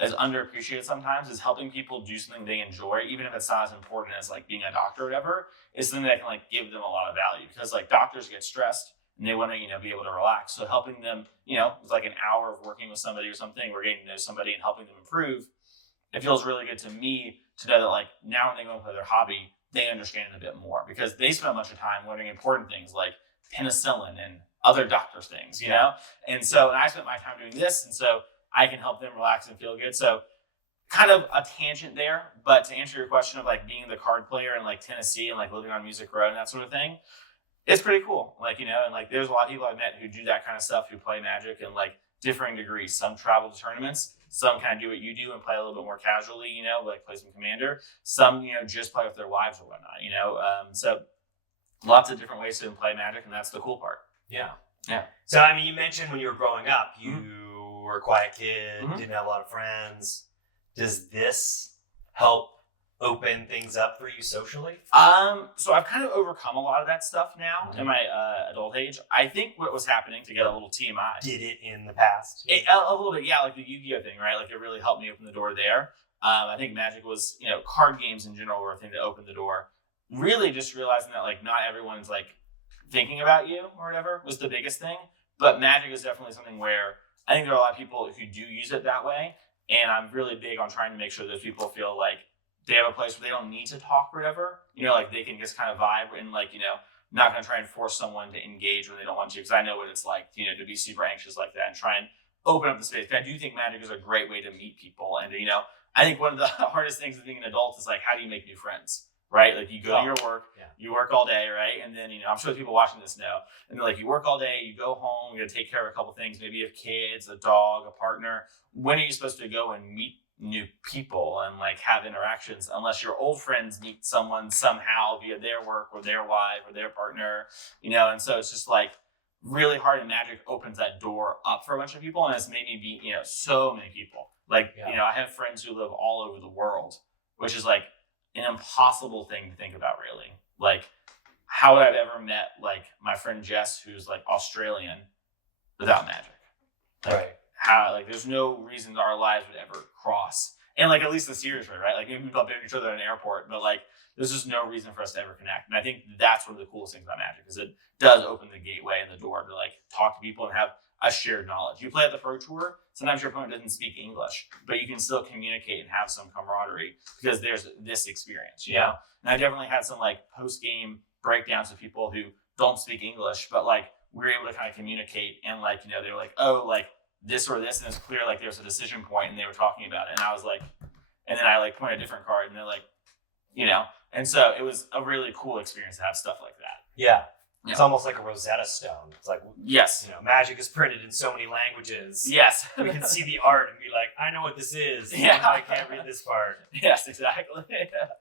is underappreciated sometimes is helping people do something they enjoy, even if it's not as important as like being a doctor or whatever. Is something that can like give them a lot of value, because like doctors get stressed and they want to, be able to relax. So helping them, with like an hour of working with somebody or something, we're getting to know somebody and helping them improve. It feels really good to me to know that like now when they go and play their hobby, they understand it a bit more, because they spend a bunch of time learning important things like penicillin and other doctors' things, And I spent my time doing this, and so I can help them relax and feel good. So kind of a tangent there, but to answer your question of like being the card player in like Tennessee and like living on Music Row and that sort of thing, it's pretty cool. Like, and like there's a lot of people I've met who do that kind of stuff, who play Magic in like differing degrees. Some travel to tournaments, some kind of do what you do and play a little bit more casually, like play some Commander. Some, just play with their wives or whatnot, So lots of different ways to play Magic, and that's the cool part. Yeah. Yeah. So, you mentioned when you were growing up, you were a quiet kid, didn't have a lot of friends. Does this help open things up for you socially? So I've kind of overcome a lot of that stuff now in my adult age. I think what was happening, to get a little TMI. Did it in the past? A little bit, yeah, like the Yu-Gi-Oh thing, right? Like it really helped me open the door there. I think Magic was, card games in general were a thing that opened the door. Really just realizing that like not everyone's like thinking about you or whatever was the biggest thing. But magic is definitely something where I think there are a lot of people who do use it that way. And I'm really big on trying to make sure those people feel like they have a place where they don't need to talk or whatever. You know, like they can just kind of vibe and like, you know, not going to try and force someone to engage when they don't want to. Because I know what it's like, you know, to be super anxious like that and try and open up the space. I do think magic is a great way to meet people. And, you know, I think one of the hardest things of being an adult is like, how do you make new friends? Right? Like you go to your work, you work all day, right? And then, you know, I'm sure people watching this know. And they're like, you work all day, you go home, you got to take care of a couple things. Maybe you have kids, a dog, a partner. When are you supposed to go and meet new people and like have interactions unless your old friends meet someone somehow via their work or their wife or their partner, you know? And so it's just like really hard, and magic opens that door up for a bunch of people. And it's made me meet, you know, so many people. Like, you know, I have friends who live all over the world, which is like an impossible thing to think about, really. Like, how would I have ever met like my friend Jess, who's like Australian, without magic? Like, Right. How, like, there's no reason our lives would ever cross. And like, at least the serious way, right? Like, maybe we bump into each other at an airport, but like, there's just no reason for us to ever connect. And I think that's one of the coolest things about magic, is it does open the gateway and the door to like talk to people and have a shared knowledge. You play at the Pro Tour, sometimes your opponent doesn't speak English, but you can still communicate and have some camaraderie because there's this experience, you know? And I definitely had some like post-game breakdowns with people who don't speak English, but like we were able to kind of communicate, and like, you know, they were like, oh, like this or this, and it's clear like there's a decision point, and they were talking about it. And I was like, and then I like point a different card, and they're like, you know, and so it was a really cool experience to have stuff like that. Yeah. It's almost like a Rosetta Stone. It's like, yes, you know, magic is printed in so many languages. Yes. We can see the art and be like, I know what this is. Yeah. I can't read this part. Yes, exactly.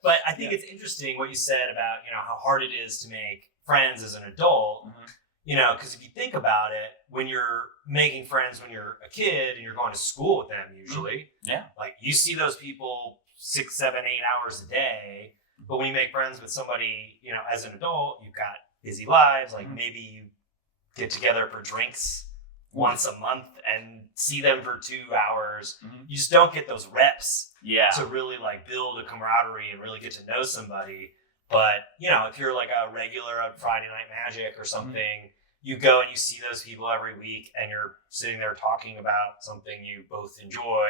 But I think it's interesting what you said about, you know, how hard it is to make friends as an adult. Mm-hmm. You know, because if you think about it, when you're making friends when you're a kid and you're going to school with them, usually, like you see those people 6, 7, 8 hours a day. But when you make friends with somebody, you know, as an adult, you've got busy lives. Like maybe you get together for drinks once a month and see them for 2 hours. You just don't get those reps to really like build a camaraderie and really get to know somebody. But, you know, if you're like a regular at Friday Night Magic or something, you go and you see those people every week and you're sitting there talking about something you both enjoy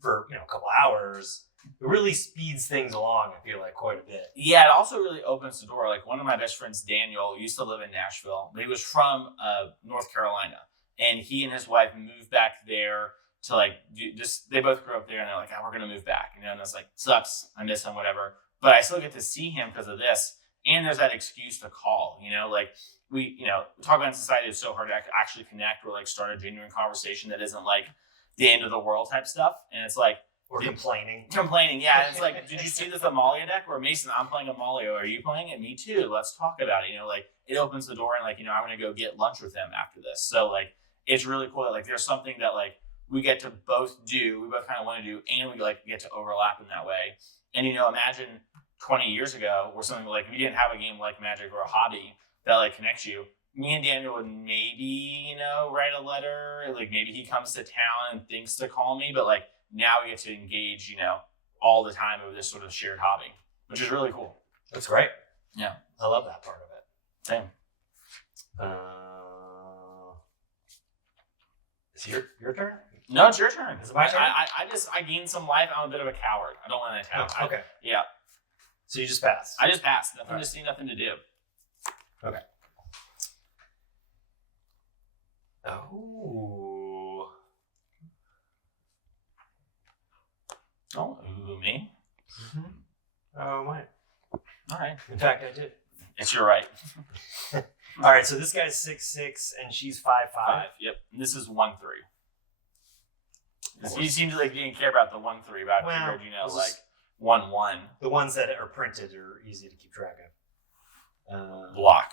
for, you know, a couple hours. It really speeds things along, I feel like, quite a bit. Yeah, it also really opens the door. Like one of my best friends, Daniel, used to live in Nashville, but he was from North Carolina. And he and his wife moved back there to like, they both grew up there, and they're like, oh, we're going to move back. You know, and it's like, sucks, I miss him, whatever. But I still get to see him because of this. And there's that excuse to call, you know, like we, you know, talk about in society, it's so hard to actually connect or like start a genuine conversation that isn't like the end of the world type stuff. And it's like, or complaining. Yeah. It's like, did you see this Amalia deck? Or Mason, I'm playing Amalia. Are you playing it? Me too. Let's talk about it. You know, like it opens the door, and like, you know, I'm going to go get lunch with them after this. So like, it's really cool that like there's something that like we get to both do, we both kind of want to do, and we like get to overlap in that way. And, you know, imagine 20 years ago where something like we didn't have a game like Magic or a hobby that like connects you. Me and Daniel would maybe, you know, write a letter. Like maybe he comes to town and thinks to call me, but like now we get to engage, you know, all the time over this sort of shared hobby, which is really cool. That's great. Yeah. I love that part of it. Same. Is it your turn? No, it's your turn. Is it my turn? I gained some life. I'm a bit of a coward. I don't want to attack. Oh, okay. Yeah. So you just pass. I just passed. Nothing to see, nothing to do. Okay. Oh. Oh, ooh, me? Oh, mine. All right. In fact, I did. It's your right. All right, so this guy's 6'6" and she's 5'5". Yep. And this is 1-3. You seem to like didn't care about the 1-3, but I figured, you know, like 1-1. The ones that are printed are easy to keep track of. Block.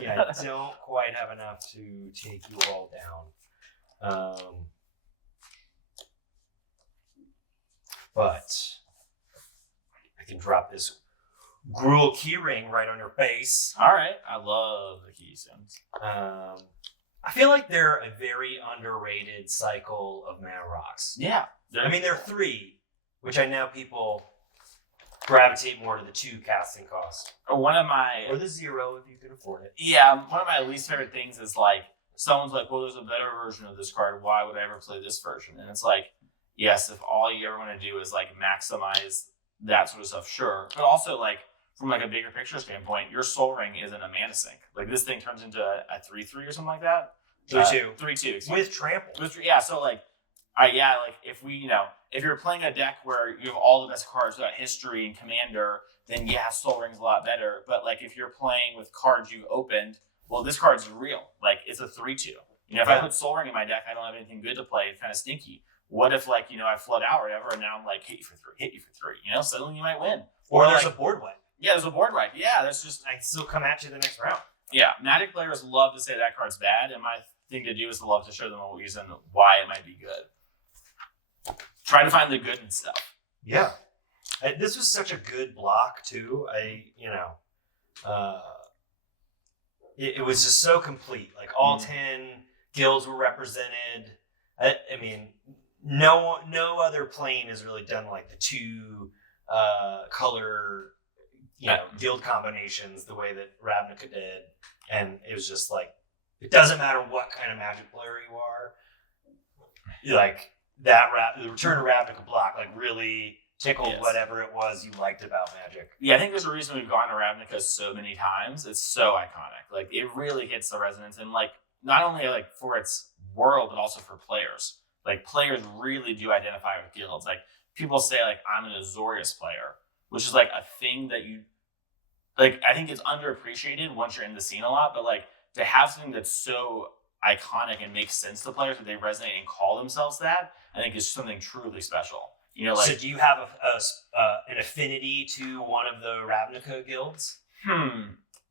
Yeah, I don't quite have enough to take you all down. But I can drop this Gruul keyring right on your face. All right. I love the keystones. I feel like they're a very underrated cycle of mana rocks. Yeah. I mean, there are 3, which I know people gravitate more to the 2 casting cost. One of my Or the 0 if you can afford it. Yeah, one of my least favorite things is like someone's like, well, there's a better version of this card. Why would I ever play this version? And it's like, yes, if all you ever want to do is like maximize that sort of stuff, sure. But also like from like a bigger picture standpoint, your Soul Ring isn't a mana sink. Like this thing turns into a 3/3 or something like that. 3/2. 3/2. With trample. Yeah, so like, like if we, if you're playing a deck where you have all the best cards without history and commander, then yeah, Soul Ring's a lot better. But like if you're playing with cards you opened, well, this card's real. Like it's a 3/2. If I put Soul Ring in my deck, I don't have anything good to play. It's kind of stinky. What if like, I flood out or whatever, and now I'm like, hit you for 3. Suddenly you might win. Or there's a board wipe. Yeah, there's a board wipe. Yeah, there's just. I can still come at you the next round. Yeah, Magic players love to say that card's bad, and my thing to do is to love to show them a reason why it might be good. Try to find the good in stuff. Yeah. This was such a good block, too. It was just so complete. Like all 10 guilds were represented. I mean, no other plane has really done like the 2 color, guild combinations the way that Ravnica did. And it was just like, it doesn't matter what kind of Magic player you are. Like that, the Return to Ravnica block, like really tickled whatever it was you liked about Magic. Yeah, I think there's a reason we've gone to Ravnica so many times. It's so iconic. Like it really hits the resonance, and like not only like for its world, but also for players. Like players really do identify with guilds. Like people say like I'm an Azorius player, which is like a thing that you like. I think it's underappreciated once you're in the scene a lot, but like to have something that's so iconic and makes sense to players that they resonate and call themselves that, I think is something truly special. So do you have an affinity to one of the Ravnica guilds?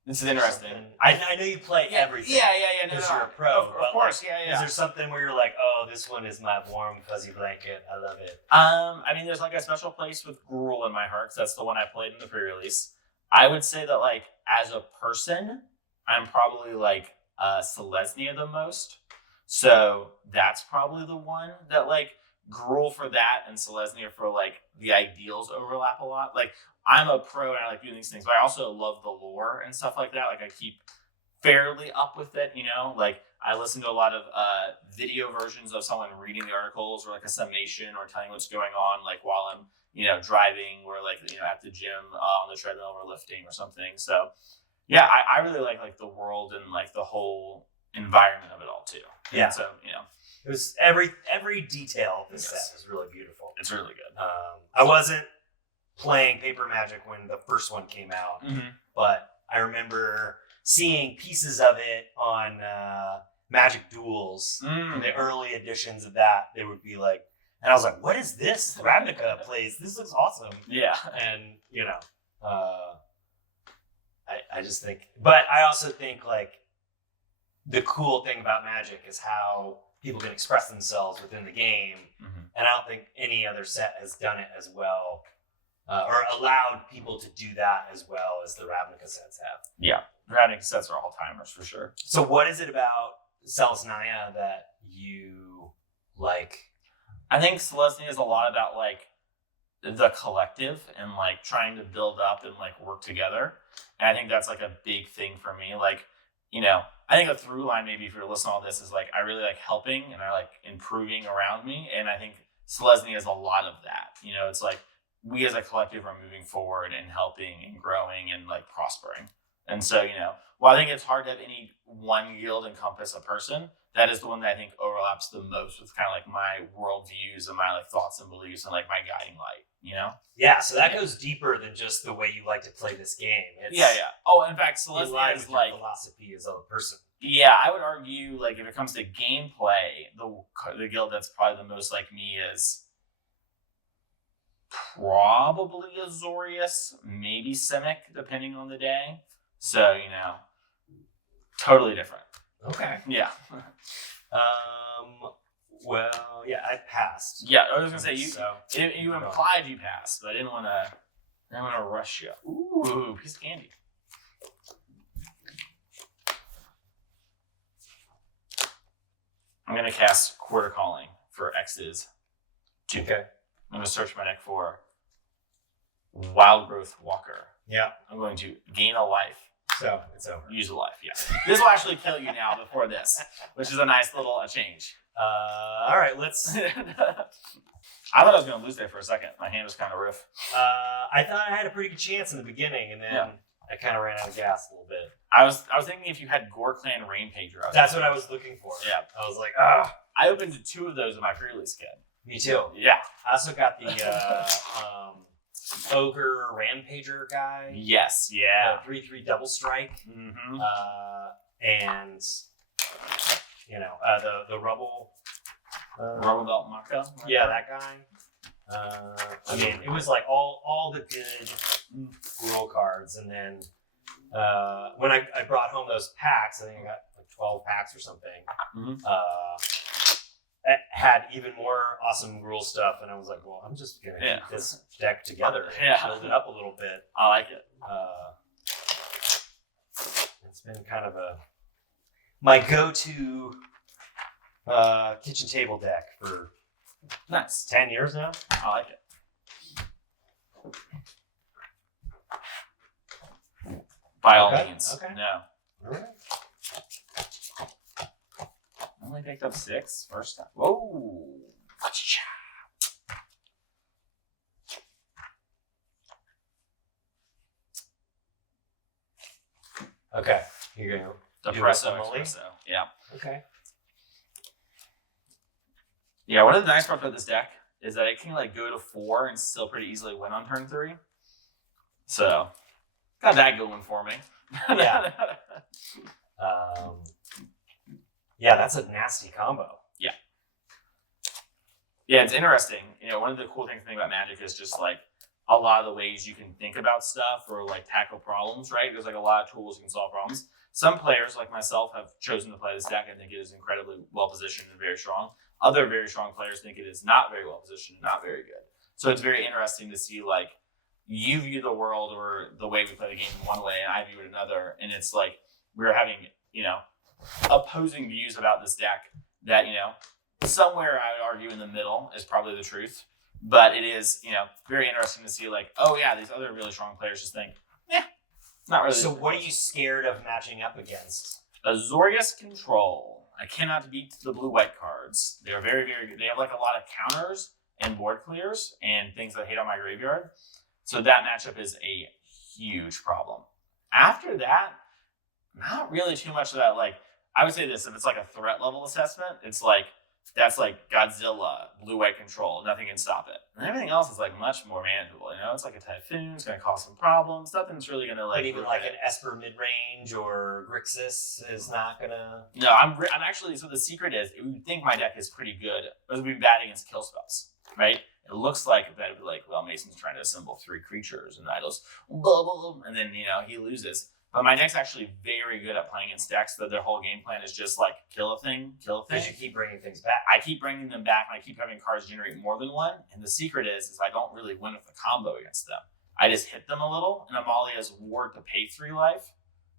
This is interesting. I know you play everything. Yeah. Because you're a pro. Of course, yeah. Is there something where you're like, oh, this one is my warm, fuzzy blanket. I love it. I mean, there's like a special place with Gruul in my heart, because that's the one I played in the pre-release. I would say that like as a person, I'm probably like Selesnya the most. So that's probably the one that like Gruul for that and Selesnya for like the ideals overlap a lot. Like I'm a pro and I like doing these things, but I also love the lore and stuff like that. Like I keep fairly up with it, like I listen to a lot of video versions of someone reading the articles or like a summation or telling what's going on, like while I'm, driving or like, at the gym on the treadmill or lifting or something. So yeah, I really like the world and like the whole environment of it all too. Yeah. And so, it was every detail of this set was really beautiful. It's really good. I wasn't playing Paper Magic when the first one came out, but I remember seeing pieces of it on Magic Duels, in the early editions of that. They would be like, and I was like, what is this? Ravnica plays. This looks awesome. Yeah. And, I just think, but I also think like the cool thing about Magic is how people can express themselves within the game. And I don't think any other set has done it as well, or allowed people to do that as well as the Ravnica sets have. Yeah. Ravnica sets are all-timers for sure. So what is it about Selesnya that you like? I think Selesnya is a lot about like the collective and like trying to build up and like work together. And I think that's like a big thing for me. Like, I think a through line maybe if you're listening to all this is like I really like helping and I like improving around me. And I think Selesnya is a lot of that. It's like we as a collective are moving forward and helping and growing and like prospering. And so, while I think it's hard to have any one guild encompass a person, that is the one that I think overlaps the most with kind of like my worldviews and my like thoughts and beliefs and like my guiding light, Yeah, so that goes deeper than just the way you like to play this game. It's yeah. Oh, in fact, Selesnya is like philosophy as a person. Yeah, I would argue like if it comes to gameplay, the guild that's probably the most like me is probably Azorius, maybe Simic, depending on the day. So, totally different. Okay. Yeah. Well, yeah, I passed. Yeah, I was gonna say you implied you passed, but I didn't want to rush you. Ooh, piece of candy. I'm gonna cast Quarter Calling for X's 2. Okay. I'm gonna search my deck for Wild Growth Walker. Yeah. I'm going to gain a life. So it's over. Use a life, yeah. This will actually kill you now before this, which is a nice little change. All right, let's. I thought I was going to lose there for a second. My hand was kind of rough. I thought I had a pretty good chance in the beginning, and then I kind of ran out of gas a little bit. I was thinking if you had Gore Clan Rain Pager. That's what I was looking for. Yeah. I was like, I opened 2 of those in my pre-release kit. Me too. Yeah. I also got the Ogre Rampager guy. Yes. Yeah. 3/3 double strike. Mm-hmm. And the rubble. Rubble Belt Maka. Yeah, that guy. I mean, it was like all the good rule cards, and then when I brought home those packs, I think I got like 12 packs or something. Mm-hmm. It had even more awesome rule stuff, and I was like, well, I'm just gonna keep this deck together and build it up a little bit. I like it. It's been kind of my go-to kitchen table deck for Nice. 10 years now. I like it. By all means. Okay. No. All right. I only picked up 6 first time. Whoa. Okay. Here you go. Depresso Emily? espresso. Yeah. Okay. Yeah, one of the nice parts about this deck is that it can like go to 4 and still pretty easily win on turn 3. So, got that going for me. Yeah. Yeah, that's a nasty combo. Yeah. Yeah, it's interesting. One of the cool things about Magic is just like a lot of the ways you can think about stuff or like tackle problems, right? There's like a lot of tools you can solve problems. Some players, like myself, have chosen to play this deck and think it is incredibly well positioned and very strong. Other very strong players think it is not very well positioned and not very good. So it's very interesting to see like you view the world or the way we play the game one way and I view it another. And it's like we're having, opposing views about this deck that, somewhere I would argue in the middle is probably the truth. But it is, very interesting to see like, oh yeah, these other really strong players just think, not really. So what are you scared of matching up against? Azorius Control. I cannot beat the blue-white cards. They are very, very good. They have like a lot of counters and board clears and things that I hate on my graveyard. So that matchup is a huge problem. After that, not really too much of that. Like, I would say this, if it's like a threat level assessment, it's like, that's like Godzilla, blue-white control. Nothing can stop it. And everything else is like much more manageable. It's like a typhoon. It's going to cause some problems. Nothing's really going to like. But even like an Esper mid-range or Grixis is not going to. No, I'm actually. So the secret is, you would think my deck is pretty good, but it would be bad against kill spells, right? It looks like that would be like, well, Mason's trying to assemble 3 creatures, and Idol's blah, blah, blah, and then he loses. But my deck's actually very good at playing against decks that their whole game plan is just like kill a thing. Because you keep bringing things back. I keep bringing them back, and I keep having cards generate more than one. And the secret is I don't really win with the combo against them. I just hit them a little, and Amalia's ward to pay 3 life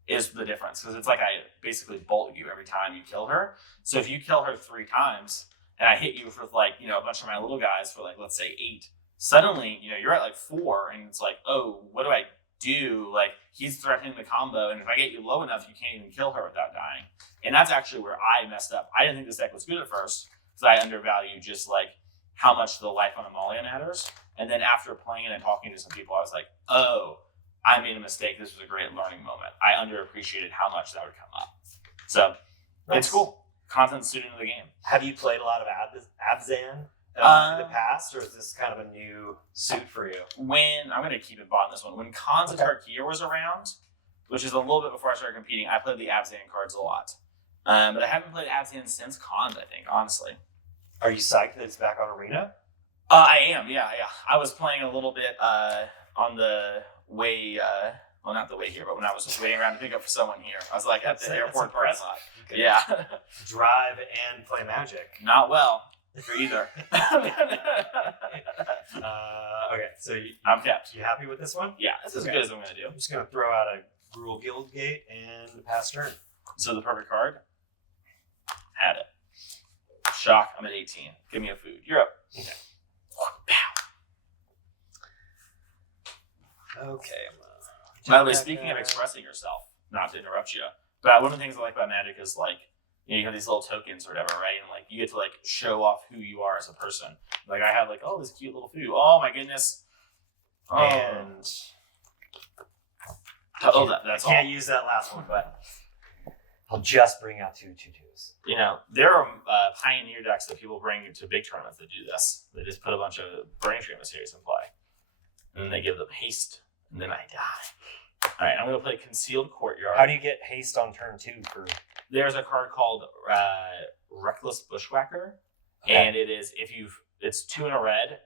is the difference. Because it's like I basically bolt you every time you kill her. So if you kill her 3 times, and I hit you with like, a bunch of my little guys for like, let's say 8, suddenly, you're at like 4, and it's like, oh, what do I do? Like, he's threatening the combo, and if I get you low enough, you can't even kill her without dying. And that's actually where I messed up. I didn't think this deck was good at first, because I undervalued just like how much the life on Amalia matters. And then after playing it and talking to some people, I was like, oh, I made a mistake. This was a great learning moment. I underappreciated how much that would come up. So It's cool. Content student of the game. Have you played a lot of Abzan in the past, or is this kind of a new suit for you? I'm going to keep it bought in this one. When Khans of Tarkir was around, which is a little bit before I started competing, I played the Abzan cards a lot. But I haven't played Abzan since Khans, I think, honestly. Are you psyched that it's back on Arena? I am, yeah. I was playing a little bit on the way, well, not the way here, but when I was just waiting around to pick up for someone here. I was like at the airport parking lot. Yeah. Drive and play Magic. Not well for either. Okay, so I'm kept. You happy with this one? Yeah, it's as good as I'm going to do. I'm just going to throw out a Rural Guild Gate and pass turn. So the perfect card. Had it. Shock, I'm at 18. Give me a food. You're up. Okay. Okay. By the way, speaking of expressing yourself, not to interrupt you, but one of the things I like about Magic is like, you have these little tokens or whatever, right? And like you get to like show off who you are as a person. Like I have like, oh, this cute little food. Oh my goodness. Oh. And that's I can't all. use that last one, but I'll just bring out 2 2/2s. There are pioneer decks that people bring to big tournaments that do this. They just put a bunch of Burning Stream series in play, and then they give them haste, and then I die. All right, I'm going to play Concealed Courtyard. How do you get haste on turn 2 for? There's a card called Reckless Bushwhacker, and it's 2 in a red,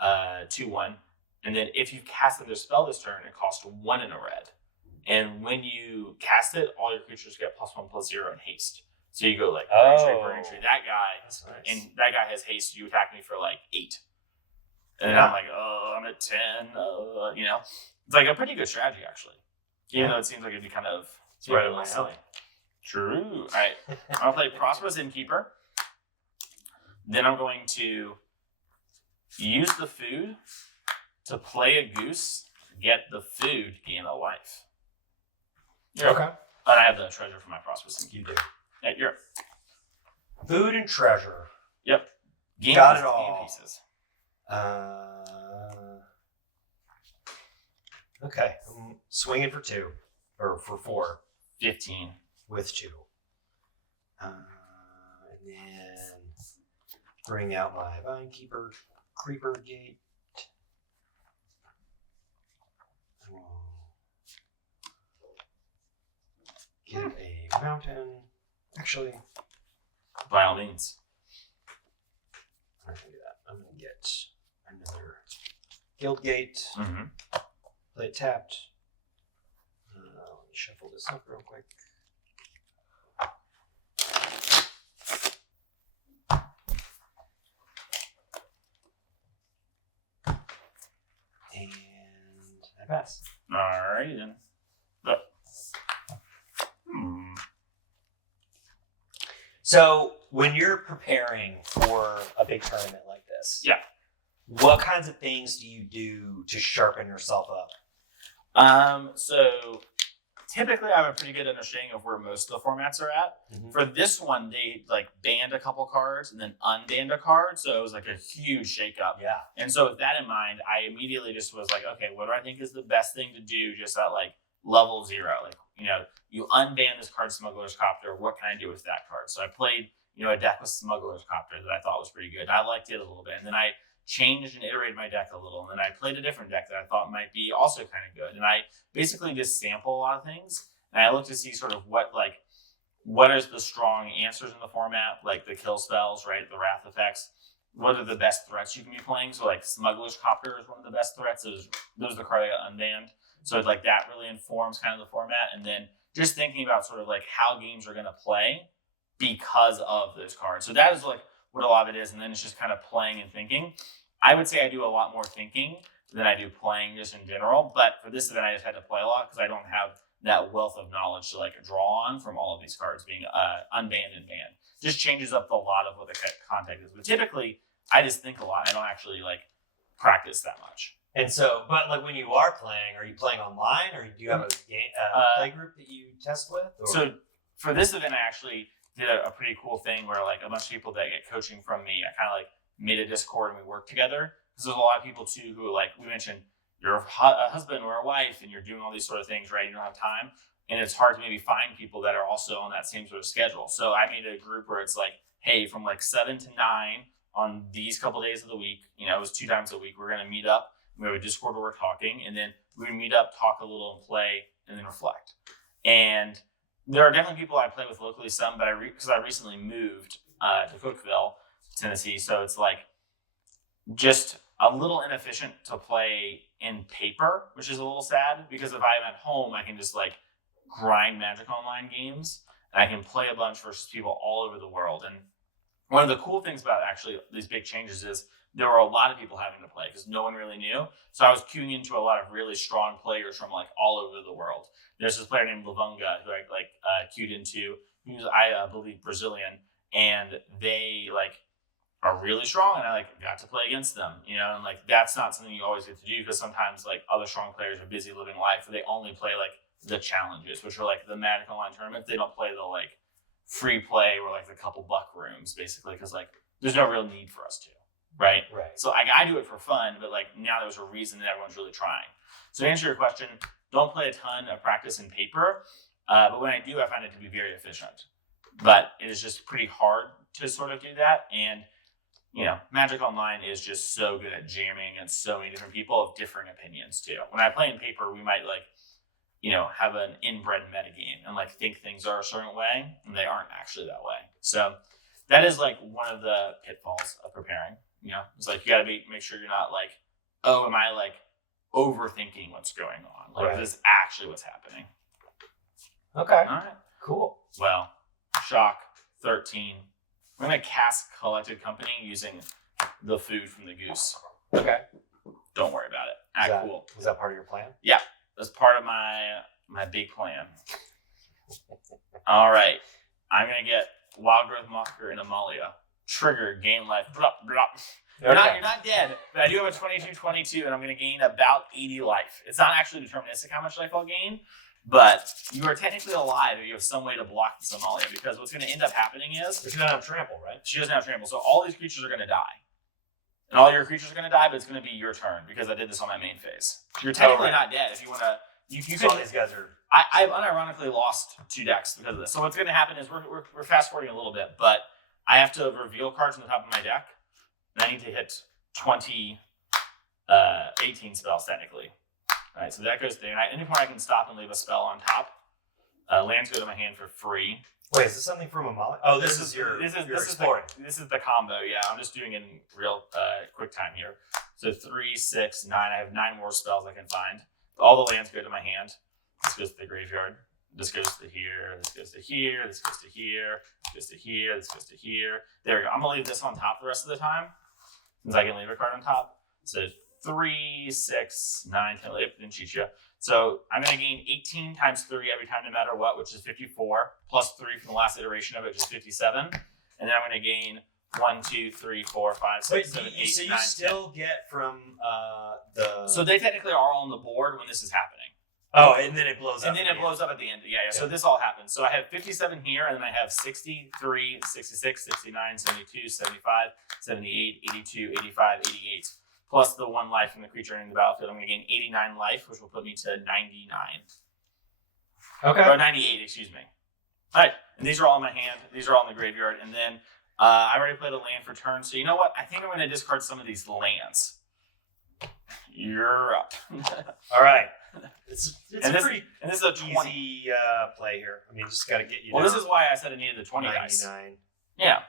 2/1, and then if you cast another spell this turn, it costs 1 in a red. And when you cast it, all your creatures get +1/+0 in haste. So you go like Burning Tree. That guy, that's nice. And that guy has haste. You attack me for like 8, and I'm like, oh, I'm at 10. It's like a pretty good strategy actually, even though it seems like it'd be kind of right up my alley. True. All right, I'll play Prosperous Innkeeper. Then I'm going to use the food to play a goose. Get the food, gain a life. Okay. And I have the treasure for my Prosperous Innkeeper. You do. Yeah, you're Food and treasure. Yep. Got it all. Game pieces. Okay. I'm swinging for 2 or for 4 15. with 2. And then bring out my Vinekeeper Creeper Gate. Get a mountain. Actually, By all means. I'm not gonna do that. I'm gonna get another Guild Gate. Mm-hmm. Play it tapped. Let me shuffle this up real quick. And I pass. Alrighty then. So, when you're preparing for a big tournament like this, Yeah. what kinds of things do you do to sharpen yourself up? So typically I have a pretty good understanding of where most of the formats are at. Mm-hmm. For this one, they like banned a couple cards and then unbanned a card, so it was like a huge shakeup. Yeah. And so with that in mind, I immediately just was like, okay, what do I think is the best thing to do just at like level 0? Like, you unban this card, Smuggler's Copter. What can I do with that card? So I played, a deck with Smuggler's Copter that I thought was pretty good. I liked it a little bit. And then I changed and iterated my deck a little. And then I played a different deck that I thought might be also kind of good. And I basically just sample a lot of things. And I look to see sort of what is the strong answers in the format, like the kill spells, right? The wrath effects. What are the best threats you can be playing? So like Smuggler's Copter is one of the best threats. Those are the cards that got unbanned. So like that really informs kind of the format. And then just thinking about sort of like how games are going to play because of those cards. So that is like what a lot of it is. And then it's just kind of playing and thinking. I would say I do a lot more thinking than I do playing just in general. But for this event, I just had to play a lot because I don't have that wealth of knowledge to like draw on from all of these cards being unbanned and banned. Just changes up a lot of what the content is. But typically, I just think a lot. I don't actually like practice that much. And so, but like when you are playing, are you playing online, or do you have a game, play group that you test with? Or? So for this event, I actually did a pretty cool thing where like a bunch of people that get coaching from me, I kind of like made a Discord and we worked together. Because there's a lot of people too who like, we mentioned you're a husband or a wife and you're doing all these sort of things, right? You don't have time. And it's hard to maybe find people that are also on that same sort of schedule. So I made a group where it's like, hey, from like 7 to 9 on these couple of days of the week, it was 2 times a week, we're going to meet up. We have a Discord where we're talking, and then we meet up, talk a little, and play, and then reflect. And there are definitely people I play with locally, some, but because I recently moved to Cookeville, Tennessee, so it's like just a little inefficient to play in paper, which is a little sad, because if I'm at home, I can just like grind Magic Online games, and I can play a bunch versus people all over the world. And one of the cool things about actually these big changes is there were a lot of people having to play because no one really knew. So I was queuing into a lot of really strong players from like all over the world. There's this player named Lavunga who I queued into, who's I believe Brazilian, and they like are really strong, and I like got to play against them, you know, and like that's not something you always get to do because sometimes like other strong players are busy living life, or they only play like the challenges, which are like the Magic Online tournaments. They don't play the like free play or like the couple buck rooms, basically, because like there's no real need for us to, right? Right. So I do it for fun, but like now there's a reason that everyone's really trying. So to answer your question, don't play a ton of practice in paper, but when I do, I find it to be very efficient. But it is just pretty hard to sort of do that, and you know, Magic Online is just so good at jamming and so many different people of differing opinions too. When I play in paper, we might like, you know, have an inbred metagame and like think things are a certain way and they aren't actually that way. So that is like one of the pitfalls of preparing. You know, it's like you got to make sure you're not like, oh, am I like overthinking what's going on? Like, this is actually what's happening. Okay. All right. Cool. Well, shock 13. I'm going to cast Collected Company using the food from the goose. Okay. Don't worry about it. Cool. Was that part of your plan? Yeah. That's part of my big plan. All right. I'm going to get Wild Growth Mocker and Amalia. Trigger, gain life. Blah, blah. You're not dead, but I do have a 22-22, and I'm going to gain about 80 life. It's not actually deterministic how much life I'll gain, but you are technically alive if you have some way to block this Amalia, because what's going to end up happening is... But she doesn't have trample, right? She doesn't have trample, so all these creatures are going to die. And all your creatures are going to die, but it's going to be your turn, because I did this on my main phase. You're technically not dead if you want to... You so can, these guys are... I've unironically lost 2 decks because of this. So what's going to happen is we're fast-forwarding a little bit, but I have to reveal cards on the top of my deck, and I need to hit 18 spells, technically. All right, so that goes there. And at any point, I can stop and leave a spell on top. Lands go to my hand for free. Wait, is this something from Amalia? Oh, this is exploring. This is the combo, yeah. I'm just doing it in real quick time here. So 3, 6, 9. I have 9 more spells I can find. All the lands go to my hand. This goes to the graveyard. This goes to here. This goes to here. This goes to here. This goes to here. This goes to here. There we go. I'm going to leave this on top the rest of the time, since I can leave a card on top. So 3, 6, 9, 10, 11, didn't cheat you. So I'm going to gain 18 times 3 every time, no matter what, which is 54, plus 3 from the last iteration of it, which is 57. And then I'm going to gain 1, 2, 3, 4, 5, 6, 7, 8, 9, 10. So you still get from the... So they technically are all on the board when this is happening. Oh, and then it blows up. And then it blows up at the end. Yeah. So this all happens. So I have 57 here, and then I have 63, 66, 69, 72, 75, 78, 82, 85, 88. Plus the 1 life from the creature in the battlefield. I'm going to gain 89 life, which will put me to 99. Okay. Or 98, excuse me. All right. And these are all in my hand. These are all in the graveyard. And then I already played a land for turn. So you know what? I think I'm going to discard some of these lands. You're up. All right. It's this is a 20. Easy play here. I mean, just got to get you Well, down. this is why I said I needed the 20 dice. 99. Yeah.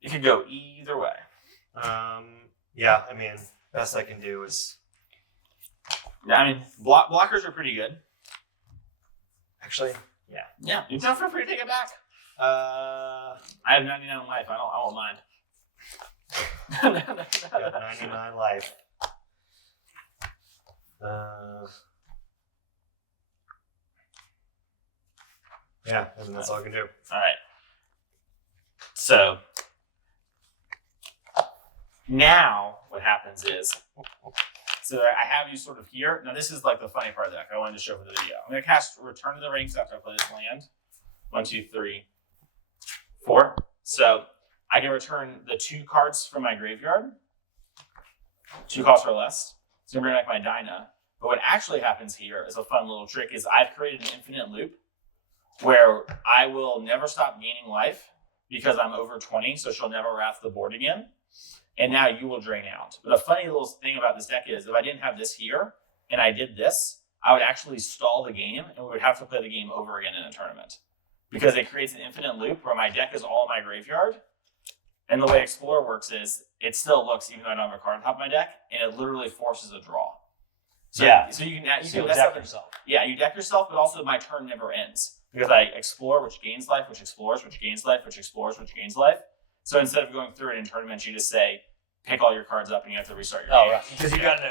It could go either way. Yeah, I mean, best I can do is... Yeah, I mean, blockers are pretty good. Actually, yeah. Yeah, you feel free to take it back. I have 99 life. I won't mind. Got 99 life. Yeah, and that's all I can do. All right. So now what happens is, so I have you sort of here. Now this is like the funny part of the deck I wanted to show for the video. I'm going to cast Return to the Rings after I play this land. 1, 2, 3, 4. So I can return the 2 cards from my graveyard. 2 costs or less. It's going to bring back my Dyna. But what actually happens here is a fun little trick is I've created an infinite loop where I will never stop gaining life because I'm over 20, so she'll never wrath the board again. And now you will drain out. But the funny little thing about this deck is if I didn't have this here and I did this, I would actually stall the game and we would have to play the game over again in a tournament. Because it creates an infinite loop where my deck is all in my graveyard. And the way Explorer works is it still looks, even though I don't have a card on top of my deck, and it literally forces a draw. So, yeah. So you can deck yourself. Yeah, you deck yourself, but also my turn never ends. Because I explore, which gains life, which explores, which gains life, which explores, which gains life. So instead of going through it in tournaments, you just say, pick all your cards up and you have to restart your game. Right. Because you got an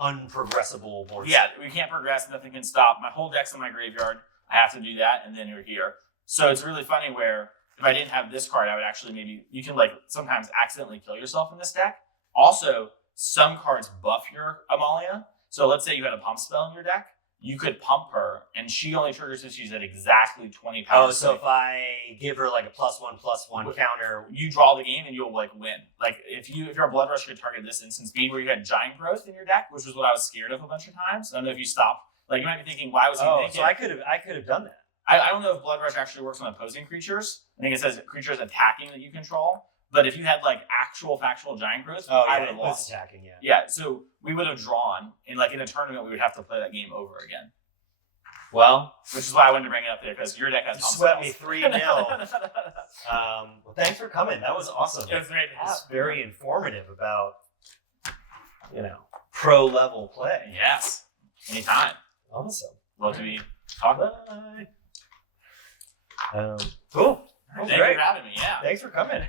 unprogressible board. Yeah, we can't progress, nothing can stop. My whole deck's in my graveyard. I have to do that, and then you're here. So it's really funny where if I didn't have this card, I would actually maybe, you can like sometimes accidentally kill yourself in this deck. Also, some cards buff your Amalia. So let's say you had a pump spell in your deck. You could pump her, and she only triggers if she's at exactly 20 power. Oh, so if I give her like a +1/+1 counter, you draw the game and you'll like win. Like if you're a Blood Rush, you could target this instance speed where you had Giant Growth in your deck, which was what I was scared of a bunch of times. I don't know if you stopped. Like you might be thinking, why was he thinking? So I could have done that. I don't know if Blood Rush actually works on opposing creatures. I think it says creatures attacking that you control. But if you had like actual factual Giant Growth, I would have lost. Attacking, yeah. Yeah, so we would have drawn, and like in a tournament, we would have to play that game over again. Well, which is why I wanted to bring it up there, because your deck has pump swept me spells. 3-0. Well, thanks for coming. That was awesome. It was great to have. It's very informative about, pro level play. Yes, anytime. Awesome. Love to be talking. Cool. Thank you for having me. Yeah. Thanks for coming.